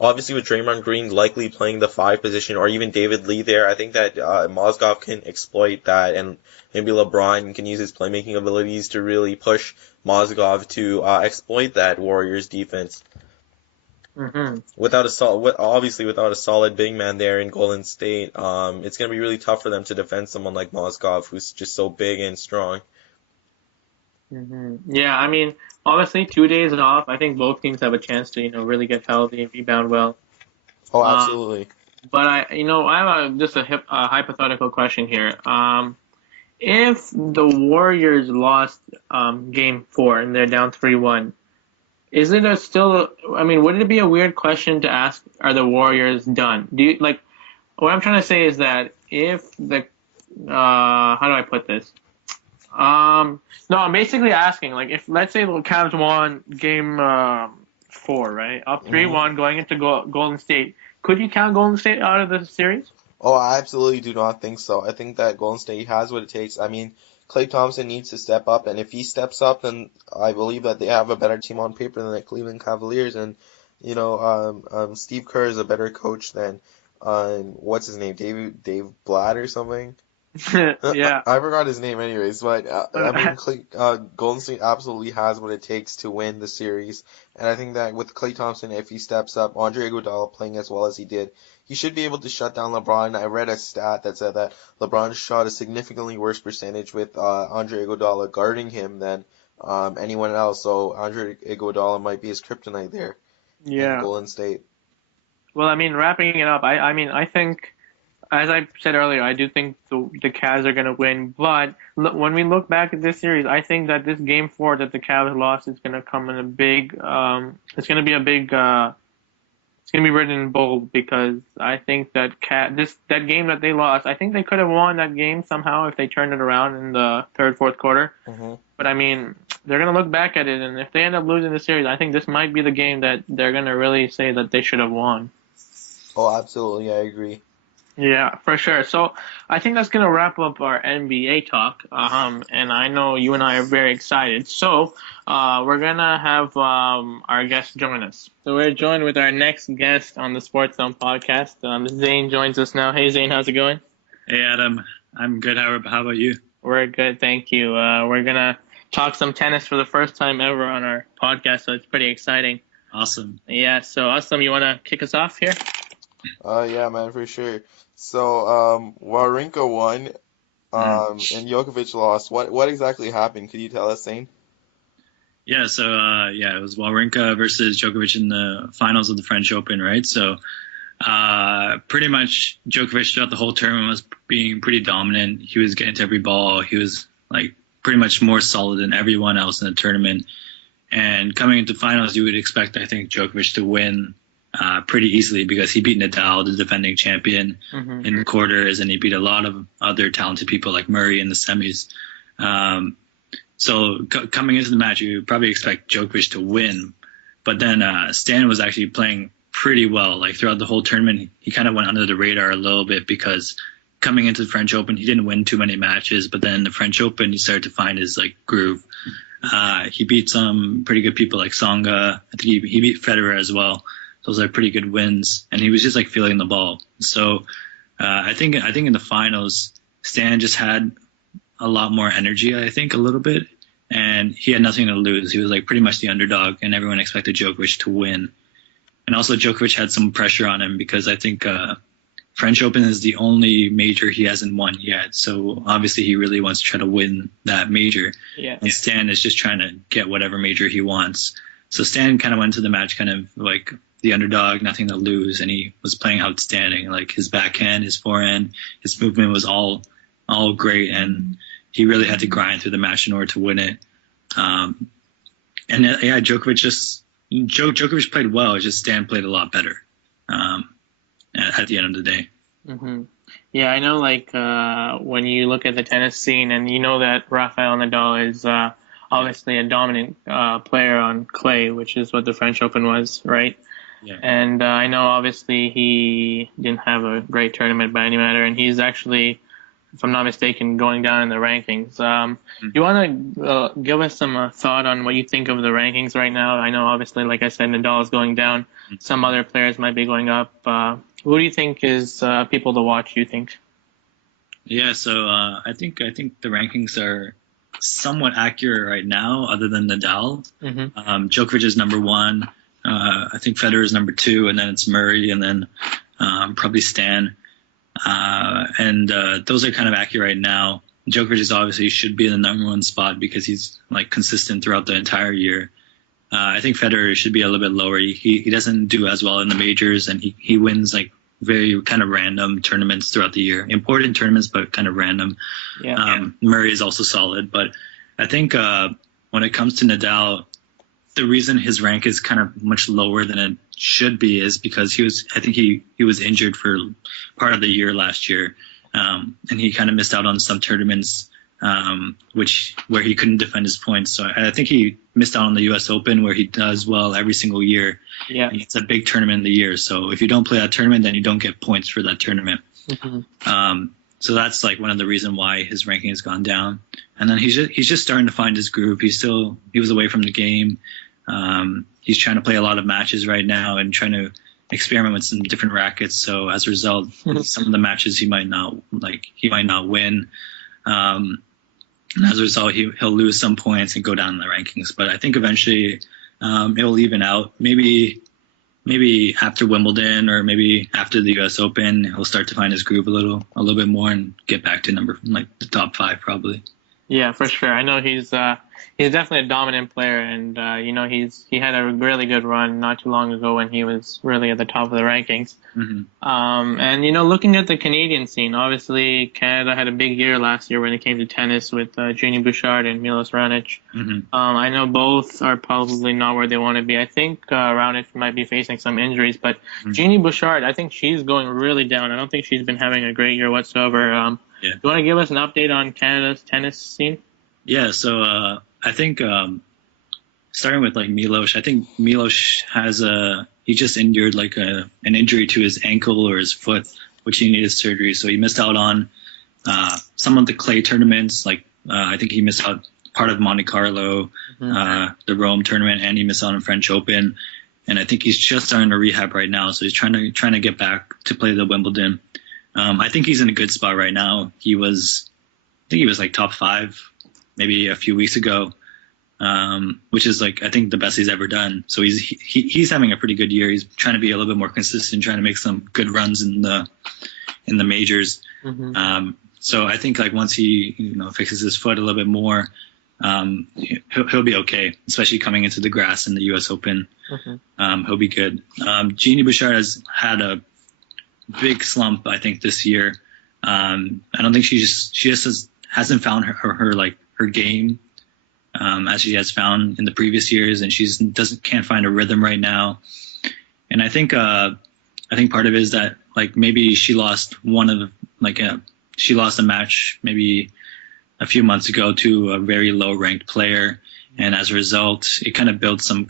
Obviously, with Draymond Green likely playing the 5 position, or even David Lee there, I think that Mozgov can exploit that, and maybe LeBron can use his playmaking abilities to really push Mozgov to exploit that Warriors defense. Mm-hmm. Without a solid big man there in Golden State, it's going to be really tough for them to defend someone like Mozgov, who's just so big and strong. Mm-hmm. Yeah, I mean, obviously 2 days off. I think both teams have a chance to, really get healthy and rebound well. Oh, absolutely. But I have just a hypothetical question here. If the Warriors lost game 4 and they're down 3-1, is it would it be a weird question to ask, are the Warriors done? What I'm trying to say is that if how do I put this? No, I'm basically asking, if, let's say the Cavs won game 4, right? Up 3-1 going into Golden State. Could you count Golden State out of the series? Oh, I absolutely do not think so. I think that Golden State has what it takes. I mean, Klay Thompson needs to step up, and if he steps up, then I believe that they have a better team on paper than the Cleveland Cavaliers, and, Steve Kerr is a better coach than, what's his name, Dave Blatt or something? Yeah. I forgot his name anyways, but Golden State absolutely has what it takes to win the series. And I think that with Klay Thompson, if he steps up, Andre Iguodala playing as well as he did, he should be able to shut down LeBron. I read a stat that said that LeBron shot a significantly worse percentage with Andre Iguodala guarding him than anyone else. So Andre Iguodala might be his kryptonite there in Golden State. Well, wrapping it up, I think, as I said earlier, I do think the Cavs are going to win. But when we look back at this series, I think that this game 4 that the Cavs lost is going to come in a big. It's going to be a big. It's going to be written in bold, because I think that that game that they lost, I think they could have won that game somehow if they turned it around in the third, fourth quarter. Mm-hmm. But they're going to look back at it, and if they end up losing the series, I think this might be the game that they're going to really say that they should have won. Oh, absolutely, I agree. Yeah, for sure. So I think that's going to wrap up our NBA talk. And I know you and I are very excited. So we're going to have our guest join us. So we're joined with our next guest on the Sports Zone podcast. Zane joins us now. Hey, Zane, how's it going? Hey, Adam. I'm good. How about you? We're good, thank you. We're going to talk some tennis for the first time ever on our podcast, so it's pretty exciting. Awesome. Yeah, so Aslam, you want to kick us off here? Yeah, man, for sure. So, Wawrinka won, and Djokovic lost. What exactly happened? Could you tell us, Zane? Yeah, so it was Wawrinka versus Djokovic in the finals of the French Open, right? So pretty much Djokovic throughout the whole tournament was being pretty dominant. He was getting to every ball. He was like pretty much more solid than everyone else in the tournament. And coming into finals, you would expect, I think, Djokovic to win pretty easily because he beat Nadal, the defending champion, in the quarters, and he beat a lot of other talented people like Murray in the semis. So coming into the match, you would probably expect Djokovic to win. But then Stan was actually playing pretty well. Like throughout the whole tournament, he kind of went under the radar a little bit because coming into the French Open, he didn't win too many matches. But then the French Open, he started to find his like groove. He beat some pretty good people like Tsonga. I think he beat Federer as well. Those are pretty good wins, and he was just like feeling the ball. So I think in the finals, Stan just had a lot more energy. I think a little bit, and he had nothing to lose. He was like pretty much the underdog, and everyone expected Djokovic to win. And also Djokovic had some pressure on him because I think French Open is the only major he hasn't won yet. So obviously he really wants to try to win that major. Yeah. And Stan is just trying to get whatever major he wants. So Stan kind of went to the match kind of like the underdog, nothing to lose, and he was playing outstanding. Like his backhand, his forehand, his movement was all great, and he really had to grind through the match in order to win it. Djokovic played well. It's just Stan played a lot better at the end of the day. Yeah, I know. Like when you look at the tennis scene, and you know that Rafael Nadal is obviously a dominant player on clay, which is what the French Open was, right? Yeah. And I know obviously he didn't have a great tournament by any matter, and he's actually, if I'm not mistaken, going down in the rankings. Do you want to give us some thought on what you think of the rankings right now? I know obviously, like I said, Nadal is going down. Some other players might be going up. Who do you think is people to watch, you think? Yeah, so I think the rankings are somewhat accurate right now, other than Nadal. Djokovic is number one. I think Federer is number two, and then it's Murray, and then probably Stan. And those are kind of accurate right now. Djokovic is obviously should be in the number one spot because he's like consistent throughout the entire year. I think Federer should be a little bit lower. He doesn't do as well in the majors, and he wins like very kind of random tournaments throughout the year. Important tournaments, but kind of random. Yeah. Murray is also solid, but I think when it comes to Nadal, the reason his rank is kind of much lower than it should be is because he was injured for part of the year last year, and he kind of missed out on some tournaments where he couldn't defend his points. So I think he missed out on the U.S. Open, where he does well every single year. Yeah, and it's a big tournament in the year. So if you don't play that tournament, then you don't get points for that tournament. So that's like one of the reasons why his ranking has gone down. And then he's just starting to find his groove. He was away from the game. He's trying to play a lot of matches right now and trying to experiment with some different rackets. So as a result, some of the matches he might not win. And as a result, he'll lose some points and go down in the rankings. But I think eventually it'll even out. Maybe after Wimbledon or maybe after the U.S. Open, he'll start to find his groove a little bit more and get back to the top 5 probably. Yeah, for sure. I know he's definitely a dominant player, and he had a really good run not too long ago when he was really at the top of the rankings. And looking at the Canadian scene, obviously Canada had a big year last year when it came to tennis with Genie Bouchard and Milos Raonic. I know both are probably not where they want to be. I think Raonic might be facing some injuries, but Genie Bouchard, I think she's going really down. I don't think she's been having a great year whatsoever. Do you want to give us an update on Canada's tennis scene? Yeah, so I think starting with like Milos, I think Milos he just endured like an injury to his ankle or his foot, which he needed surgery. So he missed out on some of the clay tournaments. Like I think he missed out part of Monte Carlo, the Rome tournament, and he missed out on French Open. And I think he's just starting to rehab right now. So he's trying to get back to play the Wimbledon. I think he's in a good spot right now. I think he was like top 5 maybe a few weeks ago. which is like I think the best he's ever done. So he's having a pretty good year. He's trying to be a little bit more consistent, trying to make some good runs in the majors. So I think like once he fixes his foot a little bit more, he'll be okay, especially coming into the grass in the U.S. Open. He'll be good. Genie Bouchard has had a big slump, I think, this year. I don't think she just hasn't found her game as she has found in the previous years, and can't find a rhythm right now. And I think part of it is that like maybe she lost she lost a match maybe a few months ago to a very low ranked player, and as a result, it kind of built some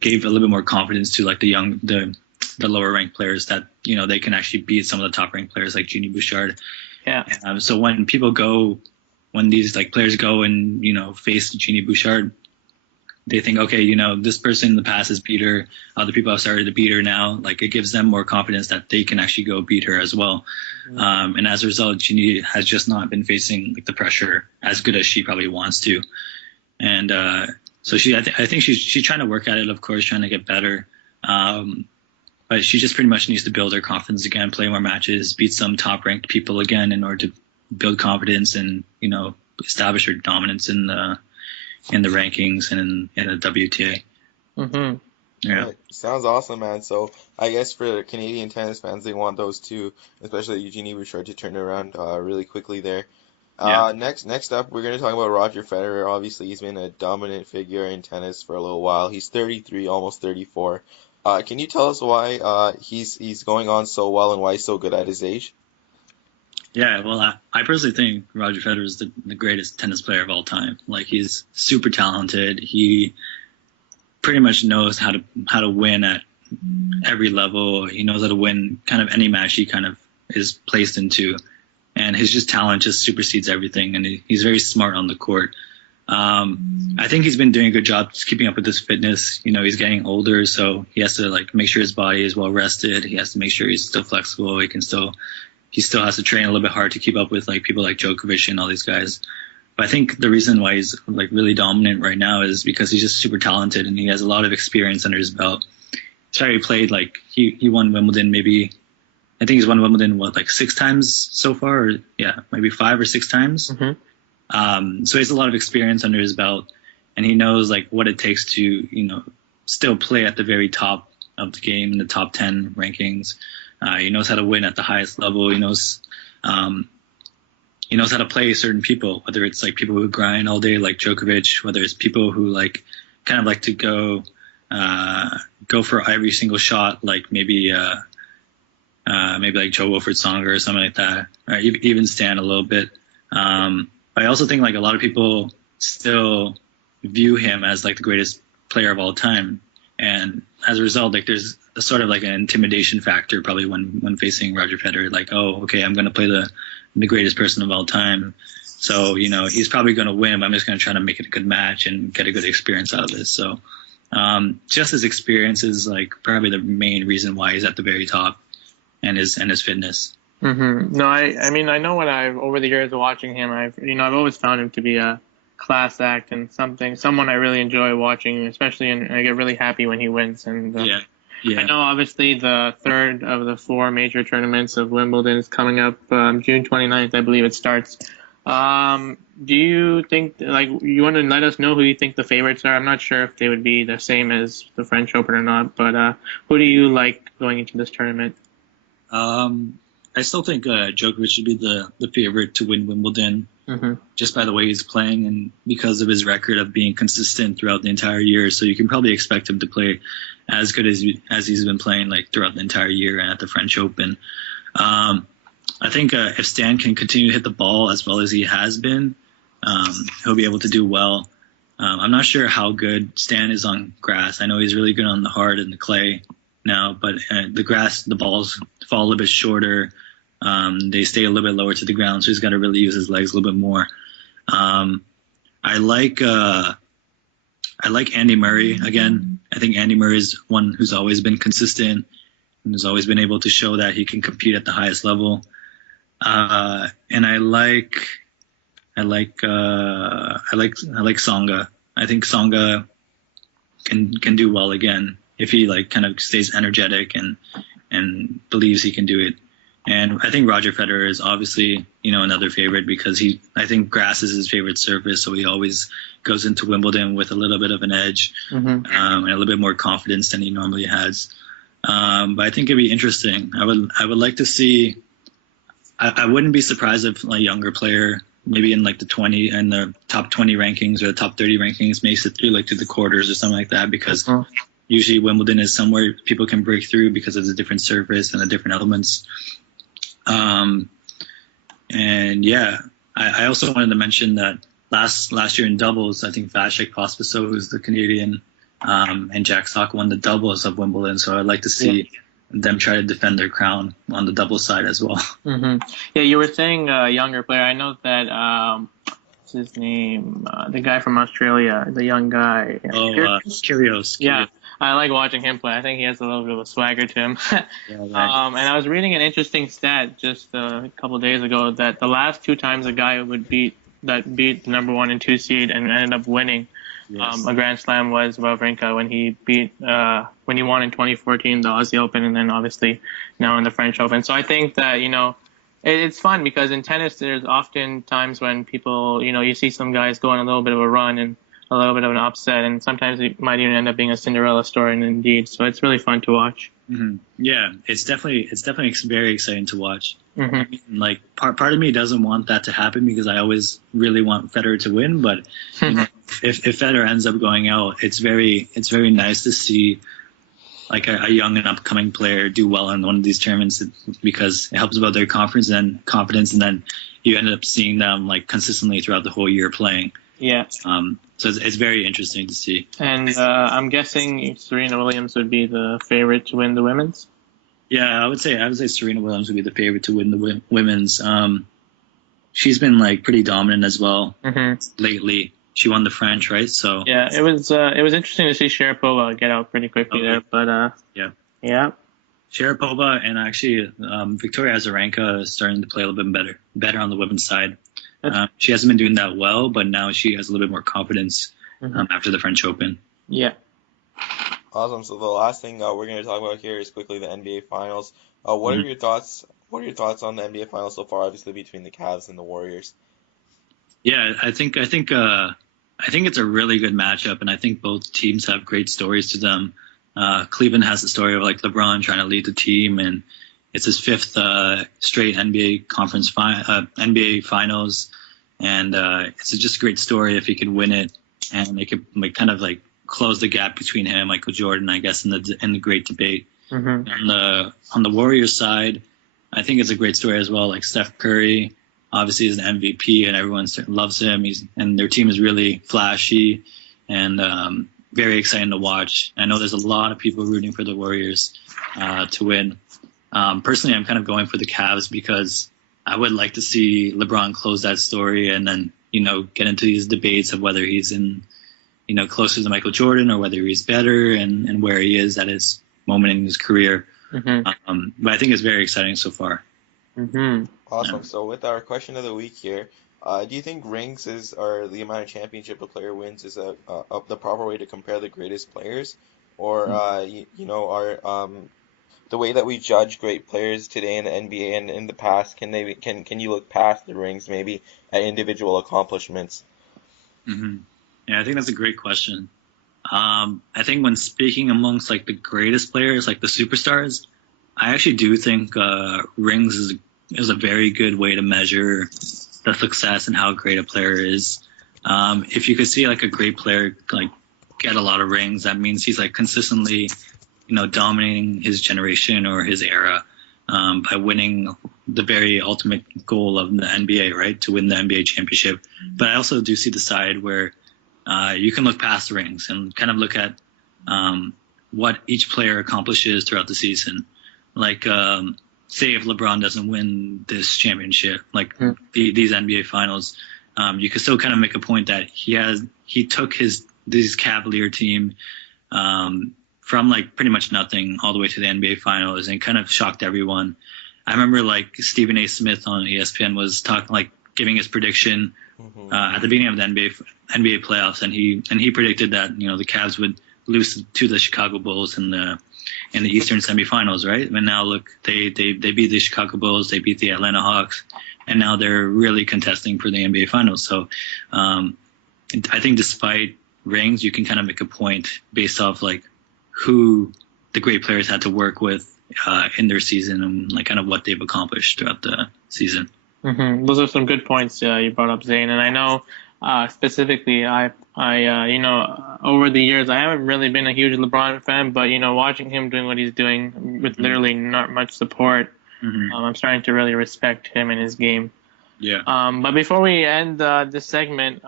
gave a little bit more confidence to like the lower ranked players that they can actually beat some of the top ranked players like Genie Bouchard. Yeah. So when these like players go and face Genie Bouchard, they think, okay, this person in the past has beat her. Other people have started to beat her now. Like it gives them more confidence that they can actually go beat her as well. And as a result, Genie has just not been facing like the pressure as good as she probably wants to. And so I think she's trying to work at it, of course, trying to get better. But she just pretty much needs to build her confidence again, play more matches, beat some top ranked people again in order to build confidence and establish her dominance in the rankings and in the WTA. Yeah. Right. Sounds awesome, man. So I guess for Canadian tennis fans, they want those two, especially Eugenie Bouchard, to turn around really quickly there. Next up, we're going to talk about Roger Federer. Obviously, he's been a dominant figure in tennis for a little while. He's 33, almost 34. Can you tell us why he's going on so well and why he's so good at his age? Yeah, well, I personally think Roger Federer is the greatest tennis player of all time. Like, he's super talented. He pretty much knows how to win at every level. He knows how to win kind of any match he kind of is placed into. And his just talent just supersedes everything. And he's very smart on the court. I think he's been doing a good job just keeping up with his fitness. He's getting older, so he has to like make sure his body is well rested. He has to make sure he's still flexible. He still has to train a little bit hard to keep up with like people like Djokovic and all these guys. But I think the reason why he's like really dominant right now is because he's just super talented and he has a lot of experience under his belt. He's already played like he won Wimbledon maybe. I think he's won Wimbledon like 6 times so far, or maybe 5 or 6 times. So he has a lot of experience under his belt, and he knows like what it takes to still play at the very top of the game in the top 10 rankings. He knows how to win at the highest level. He knows how to play certain people, whether it's like people who grind all day like Djokovic, whether it's people who like kind of like to go for every single shot, like maybe like Joe Wilfried Songa or something like that, or even Stan a little bit. But I also think like a lot of people still view him as like the greatest player of all time, and as a result, like there's a sort of like an intimidation factor probably when facing Roger Federer. Like, oh, okay, I'm going to play the greatest person of all time, so he's probably going to win. But I'm just going to try to make it a good match and get a good experience out of this. So just his experience is like probably the main reason why he's at the very top, and his fitness. No, I mean, I know what over the years of watching him, I've always found him to be a class act and someone I really enjoy watching, especially, and I get really happy when he wins. And Yeah. I know obviously the third of the 4 major tournaments of Wimbledon is coming up June 29th, I believe it starts. Do you think, like, you want to let us know who you think the favorites are? I'm not sure if they would be the same as the French Open or not, but who do you like going into this tournament? I still think Djokovic should be the favorite to win Wimbledon, just by the way he's playing and because of his record of being consistent throughout the entire year. So you can probably expect him to play as good as he's been playing like throughout the entire year and at the French Open. I think if Stan can continue to hit the ball as well as he has been, he'll be able to do well. I'm not sure how good Stan is on grass. I know he's really good on the hard and the clay now, but the balls fall a little bit shorter. They stay a little bit lower to the ground, so he's got to really use his legs a little bit more. I like Andy Murray again. I think Andy Murray is one who's always been consistent and has always been able to show that he can compete at the highest level. And I like Songa. I think Tsonga can do well again if he like kind of stays energetic and believes he can do it. And I think Roger Federer is obviously, another favorite because I think grass is his favorite surface, so he always goes into Wimbledon with a little bit of an edge and a little bit more confidence than he normally has. But I think it'd be interesting. I would like to see. I wouldn't be surprised if a younger player, maybe in like the top 20 rankings or the top 30 rankings, makes it through to the quarters or something like that, because usually Wimbledon is somewhere people can break through because of the different surface and the different elements. And yeah, I also wanted to mention that last year in doubles, I think Vasek Pospisil, who's the Canadian, and Jack Sock won the doubles of Wimbledon. So I'd like to see them try to defend their crown on the doubles side as well. Yeah, you were saying younger player. I know that what's his name? The guy from Australia, the young guy. Kyrgios. Yeah, I like watching him play. I think he has a little bit of a swagger to him. And I was reading an interesting stat just a couple of days ago that the last 2 times a guy beat the number 1 and 2 seed and ended up winning a Grand Slam was Wawrinka when he won in 2014 the Aussie Open, and then obviously now in the French Open. So I think that it's fun because in tennis there's often times when people you see some guys go on a little bit of a run and a little bit of an upset, and sometimes it might even end up being a Cinderella story, and indeed. So it's really fun to watch. Yeah, it's definitely very exciting to watch. I mean, like part of me doesn't want that to happen because I always really want Federer to win, but if Federer ends up going out, it's very nice to see like a young and upcoming player do well in one of these tournaments, because it helps build their confidence, and then you end up seeing them like consistently throughout the whole year playing. Yeah. So it's very interesting to see. And I'm guessing Serena Williams would be the favorite to win the women's. Yeah, I would say Serena Williams would be the favorite to win the women's. She's been like pretty dominant as well lately. She won the French, right? So yeah, it was interesting to see Sharapova get out pretty quickly there, but yeah. Sharapova and actually Victoria Azarenka is starting to play a little bit better on the women's side. She hasn't been doing that well, but now she has a little bit more confidence after the French Open. Yeah. Awesome. So the last thing we're going to talk about here is quickly the NBA Finals. What are your thoughts? What are your thoughts on the NBA Finals so far? Obviously, between the Cavs and the Warriors. Yeah, I think it's a really good matchup, and I think both teams have great stories to them. Cleveland has the story of like LeBron trying to lead the team, and it's his 5th straight NBA Finals, and it's just a great story if he could win it, and it could like kind of like close the gap between him and Michael Jordan, I guess, in the great debate. On the Warriors side, I think it's a great story as well. Like Steph Curry, obviously, is an MVP, and everyone loves him. And their team is really flashy and very exciting to watch. I know there's a lot of people rooting for the Warriors to win. Personally, I'm kind of going for the Cavs because I would like to see LeBron close that story and then, get into these debates of whether he's closer to Michael Jordan or whether he's better and where he is at his moment in his career. But I think it's very exciting so far. Awesome. Yeah. So with our question of the week here, do you think rings or the amount of championship a player wins is the proper way to compare the greatest players, or are the way that we judge great players today in the NBA and in the past, can you look past the rings maybe at individual accomplishments? Yeah, I think that's a great question. I think when speaking amongst like the greatest players, like the superstars, I actually do think rings is a very good way to measure the success and how great a player is. If you could see like a great player like get a lot of rings, that means he's like consistently dominating his generation or his era by winning the very ultimate goal of the NBA, right? To win the NBA championship. But I also do see the side where you can look past the rings and kind of look at what each player accomplishes throughout the season. Like, say if LeBron doesn't win this championship, like these NBA finals, you could still kind of make a point that he took this Cavalier team from like pretty much nothing all the way to the NBA finals and kind of shocked everyone. I remember like Stephen A. Smith on ESPN was giving his prediction at the beginning of the NBA playoffs, and he predicted that the Cavs would lose to the Chicago Bulls in the Eastern semifinals, right? And now look, they beat the Chicago Bulls, they beat the Atlanta Hawks, and now they're really contesting for the NBA Finals. So I think despite rings, you can kind of make a point based off like who the great players had to work with in their season and like kind of what they've accomplished throughout the season. Those are some good points you brought up, Zane. And I know specifically, I over the years, I haven't really been a huge LeBron fan, but watching him doing what he's doing with literally not much support, I'm starting to really respect him and his game. Yeah. But before we end this segment,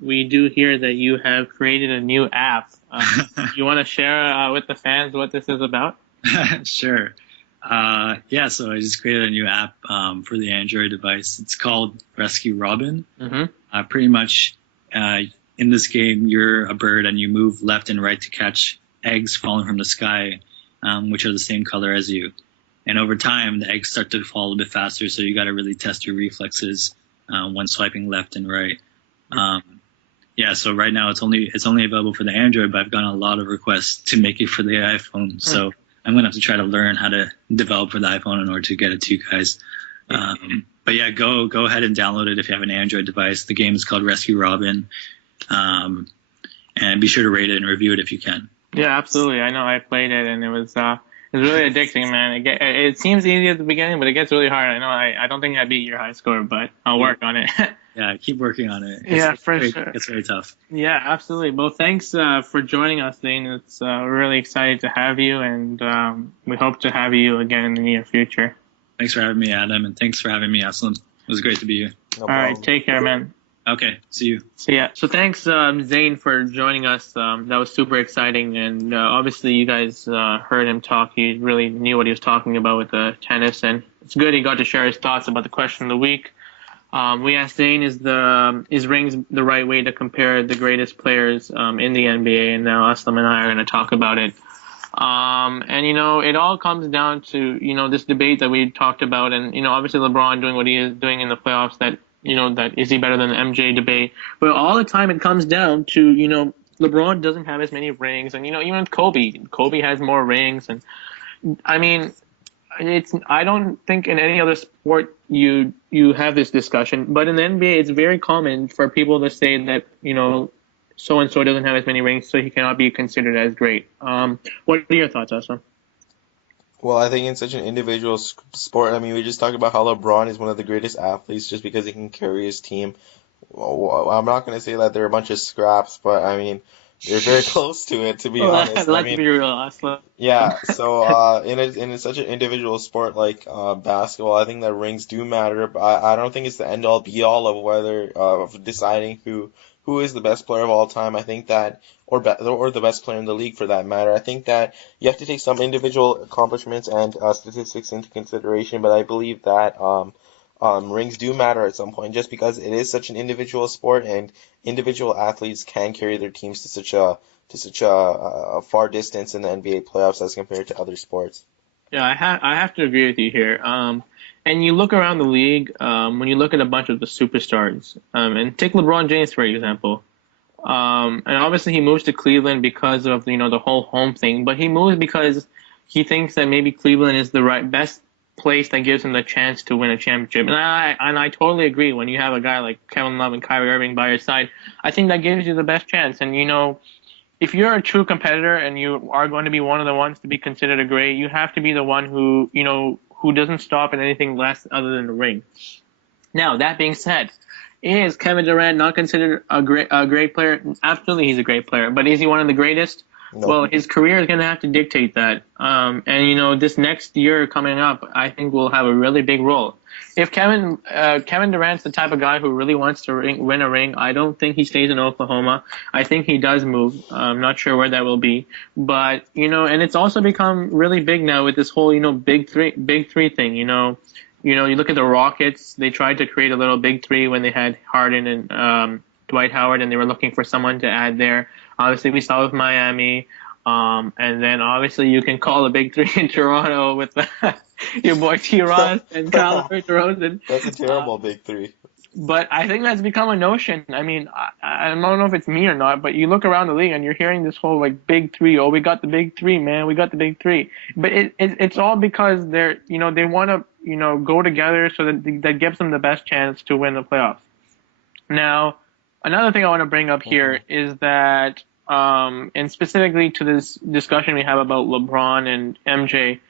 we do hear that you have created a new app. You want to share with the fans what this is about? Sure. Yeah, so I just created a new app for the Android device. It's called Rescue Robin. Pretty much in this game, you're a bird and you move left and right to catch eggs falling from the sky, which are the same color as you. And over time, the eggs start to fall a bit faster, so you got to really test your reflexes when swiping left and right. Yeah, so right now it's only available for the Android, but I've gotten a lot of requests to make it for the iPhone. So I'm gonna have to try to learn how to develop for the iPhone in order to get it to you guys. But yeah, go ahead and download it if you have an Android device. The game is called Rescue Robin, and be sure to rate it and review it if you can. Yeah, absolutely. I know I played it and it was really addicting, man. It seems easy at the beginning, but it gets really hard. I know I don't think I beat your high score, but I'll work on it. Yeah, keep working on it. For sure. It's very tough. Yeah, absolutely. Well, thanks for joining us, Zane. It's really excited to have you, and we hope to have you again in the near future. Thanks for having me, Adam, and thanks for having me, Aslan. It was great to be here. No All right, problem. take care, man. Okay, see you. So yeah, so thanks Zane for joining us. That was super exciting, and obviously you guys heard him talk. He really knew what he was talking about with the tennis, and it's good he got to share his thoughts about the question of the week. We asked Zane, is rings the right way to compare the greatest players in the NBA, and now Aslam and I are going to talk about it. And it all comes down to this debate that we talked about, and obviously LeBron doing what he is doing in the playoffs. That is he better than the MJ debate? But all the time it comes down to LeBron doesn't have as many rings, and even with Kobe has more rings, and I mean. I don't think in any other sport you have this discussion, but in the NBA it's very common for people to say that so and so doesn't have as many rings, so he cannot be considered as great. What are your thoughts, Aslam? Well, I think in such an individual sport, I mean, we just talked about how LeBron is one of the greatest athletes just because he can carry his team. Well, I'm not going to say that they're a bunch of scraps, but I mean, they're very close to it, to be honest. Let's be real, Aslam. Yeah, so in such an individual sport like basketball, I think that rings do matter, but I don't think it's the end all be all of whether of deciding who is the best player of all time. I think that or the best player in the league for that matter. I think that you have to take some individual accomplishments and statistics into consideration, but I believe that rings do matter at some point just because it is such an individual sport and individual athletes can carry their teams to such a far distance in the NBA playoffs as compared to other sports. Yeah, I have to agree with you here. And you look around the league, when you look at a bunch of the superstars, and take LeBron James for example. And obviously he moves to Cleveland because of the whole home thing, but he moves because he thinks that maybe Cleveland is the best place that gives him the chance to win a championship. And I totally agree. When you have a guy like Kevin Love and Kyrie Irving by your side, I think that gives you the best chance. And if you're a true competitor and you are going to be one of the ones to be considered a great, you have to be the one who doesn't stop at anything less other than the ring. Now, that being said, is Kevin Durant not considered a great player? Absolutely, he's a great player. But is he one of the greatest? No. Well, his career is going to have to dictate that. And this next year coming up, I think will have a really big role. If Kevin Durant's the type of guy who really wants to win a ring, I don't think he stays in Oklahoma. I think he does move. I'm not sure where that will be. But, and it's also become really big now with this whole, big three thing. You look at the Rockets. They tried to create a little big three when they had Harden and Dwight Howard, and they were looking for someone to add there. Obviously, we saw with Miami. And then obviously you can call a big three in Toronto with your boy T. Ross and Kyle DeRozan. That's a terrible big three. But I think that's become a notion. I mean, I don't know if it's me or not, but you look around the league and you're hearing this whole like big three. Oh, we got the big three, man. We got the big three. But it's all because they're, they want to, go together so that gives them the best chance to win the playoffs. Now, another thing I want to bring up here is that, and specifically to this discussion we have about LeBron and MJ.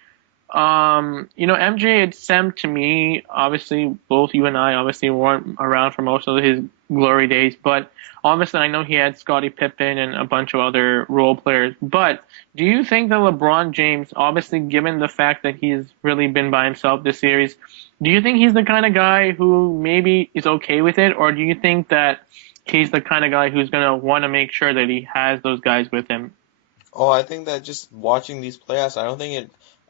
MJ, it seemed to me, obviously, both you and I obviously weren't around for most of his glory days, but obviously I know he had Scottie Pippen and a bunch of other role players. But do you think that LeBron James, obviously given the fact that he's really been by himself this series, do you think he's the kind of guy who maybe is okay with it, or do you think that he's the kind of guy who's going to want to make sure that he has those guys with him? Oh, I think that just watching these playoffs,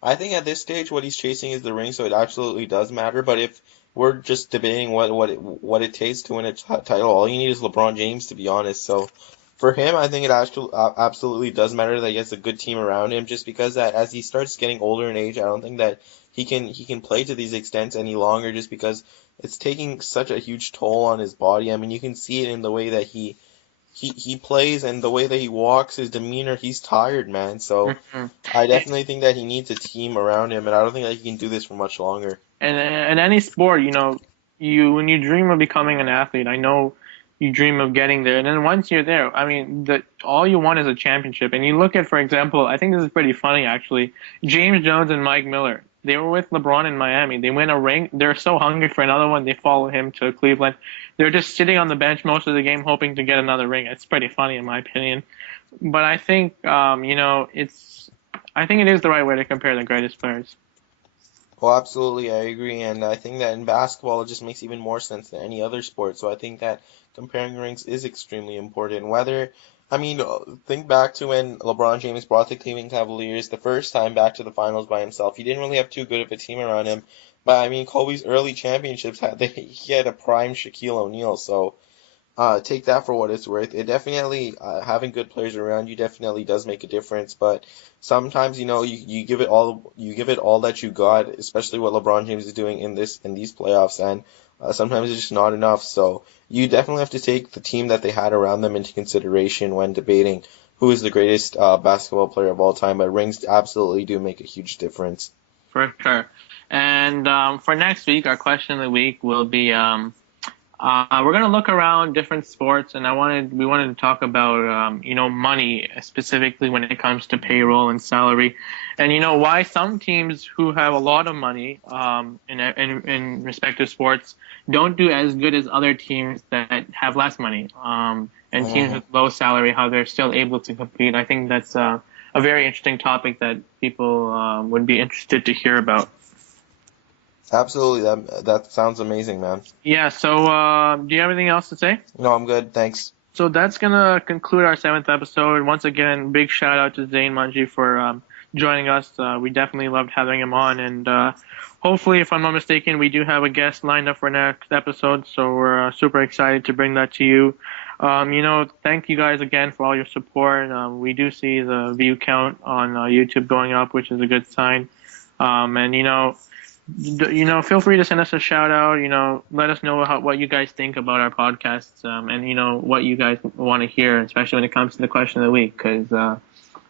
I think at this stage what he's chasing is the ring, so it absolutely does matter. But if we're just debating what it takes to win a title, all you need is LeBron James, to be honest. So for him, I think it actually absolutely does matter that he has a good team around him. Just because that as he starts getting older in age, I don't think that he can play to these extents any longer. Just because it's taking such a huge toll on his body. I mean, you can see it in the way that he plays and the way that he walks, his demeanor, he's tired, man. So I definitely think that he needs a team around him, and I don't think that he can do this for much longer. And in any sport, when you dream of becoming an athlete, I know you dream of getting there. And then once you're there, I mean, all you want is a championship. And you look at, for example, I think this is pretty funny, actually, James Jones and Mike Miller. They were with LeBron in Miami. They win a ring. They're so hungry for another one. They follow him to Cleveland. They're just sitting on the bench most of the game hoping to get another ring. It's pretty funny in my opinion. But I think, I think it is the right way to compare the greatest players. Well, absolutely, I agree, and I think that in basketball it just makes even more sense than any other sport. So I think that comparing rings is extremely important. Think back to when LeBron James brought the Cleveland Cavaliers the first time back to the finals by himself. He didn't really have too good of a team around him, but I mean, Kobe's early championships he had a prime Shaquille O'Neal. So take that for what it's worth. It definitely having good players around you definitely does make a difference, but sometimes you give it all that you got, especially what LeBron James is doing in these playoffs, and sometimes it's just not enough. So you definitely have to take the team that they had around them into consideration when debating who is the greatest basketball player of all time. But rings absolutely do make a huge difference. For sure. And for next week, our question of the week will be. We're going to look around different sports, and we wanted to talk about, money, specifically when it comes to payroll and salary, and, why some teams who have a lot of money in respective sports don't do as good as other teams that have less money, and teams with low salary, how they're still able to compete. I think that's a very interesting topic that people would be interested to hear about. Absolutely, that sounds amazing, man. Yeah, so do you have anything else to say? No, I'm good, thanks. So that's going to conclude our 7th episode. Once again, big shout out to Zane Munji for joining us. We definitely loved having him on, and hopefully, if I'm not mistaken, we do have a guest lined up for next episode, so we're super excited to bring that to you. Thank you guys again for all your support. We do see the view count on YouTube going up, which is a good sign. Feel free to send us a shout out. Let us know what you guys think about our podcasts, and what you guys want to hear, especially when it comes to the question of the week, because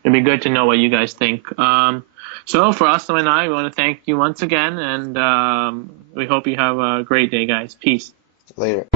it'd be good to know what you guys think. So for Austin and I, we want to thank you once again, and we hope you have a great day, guys. Peace. Later.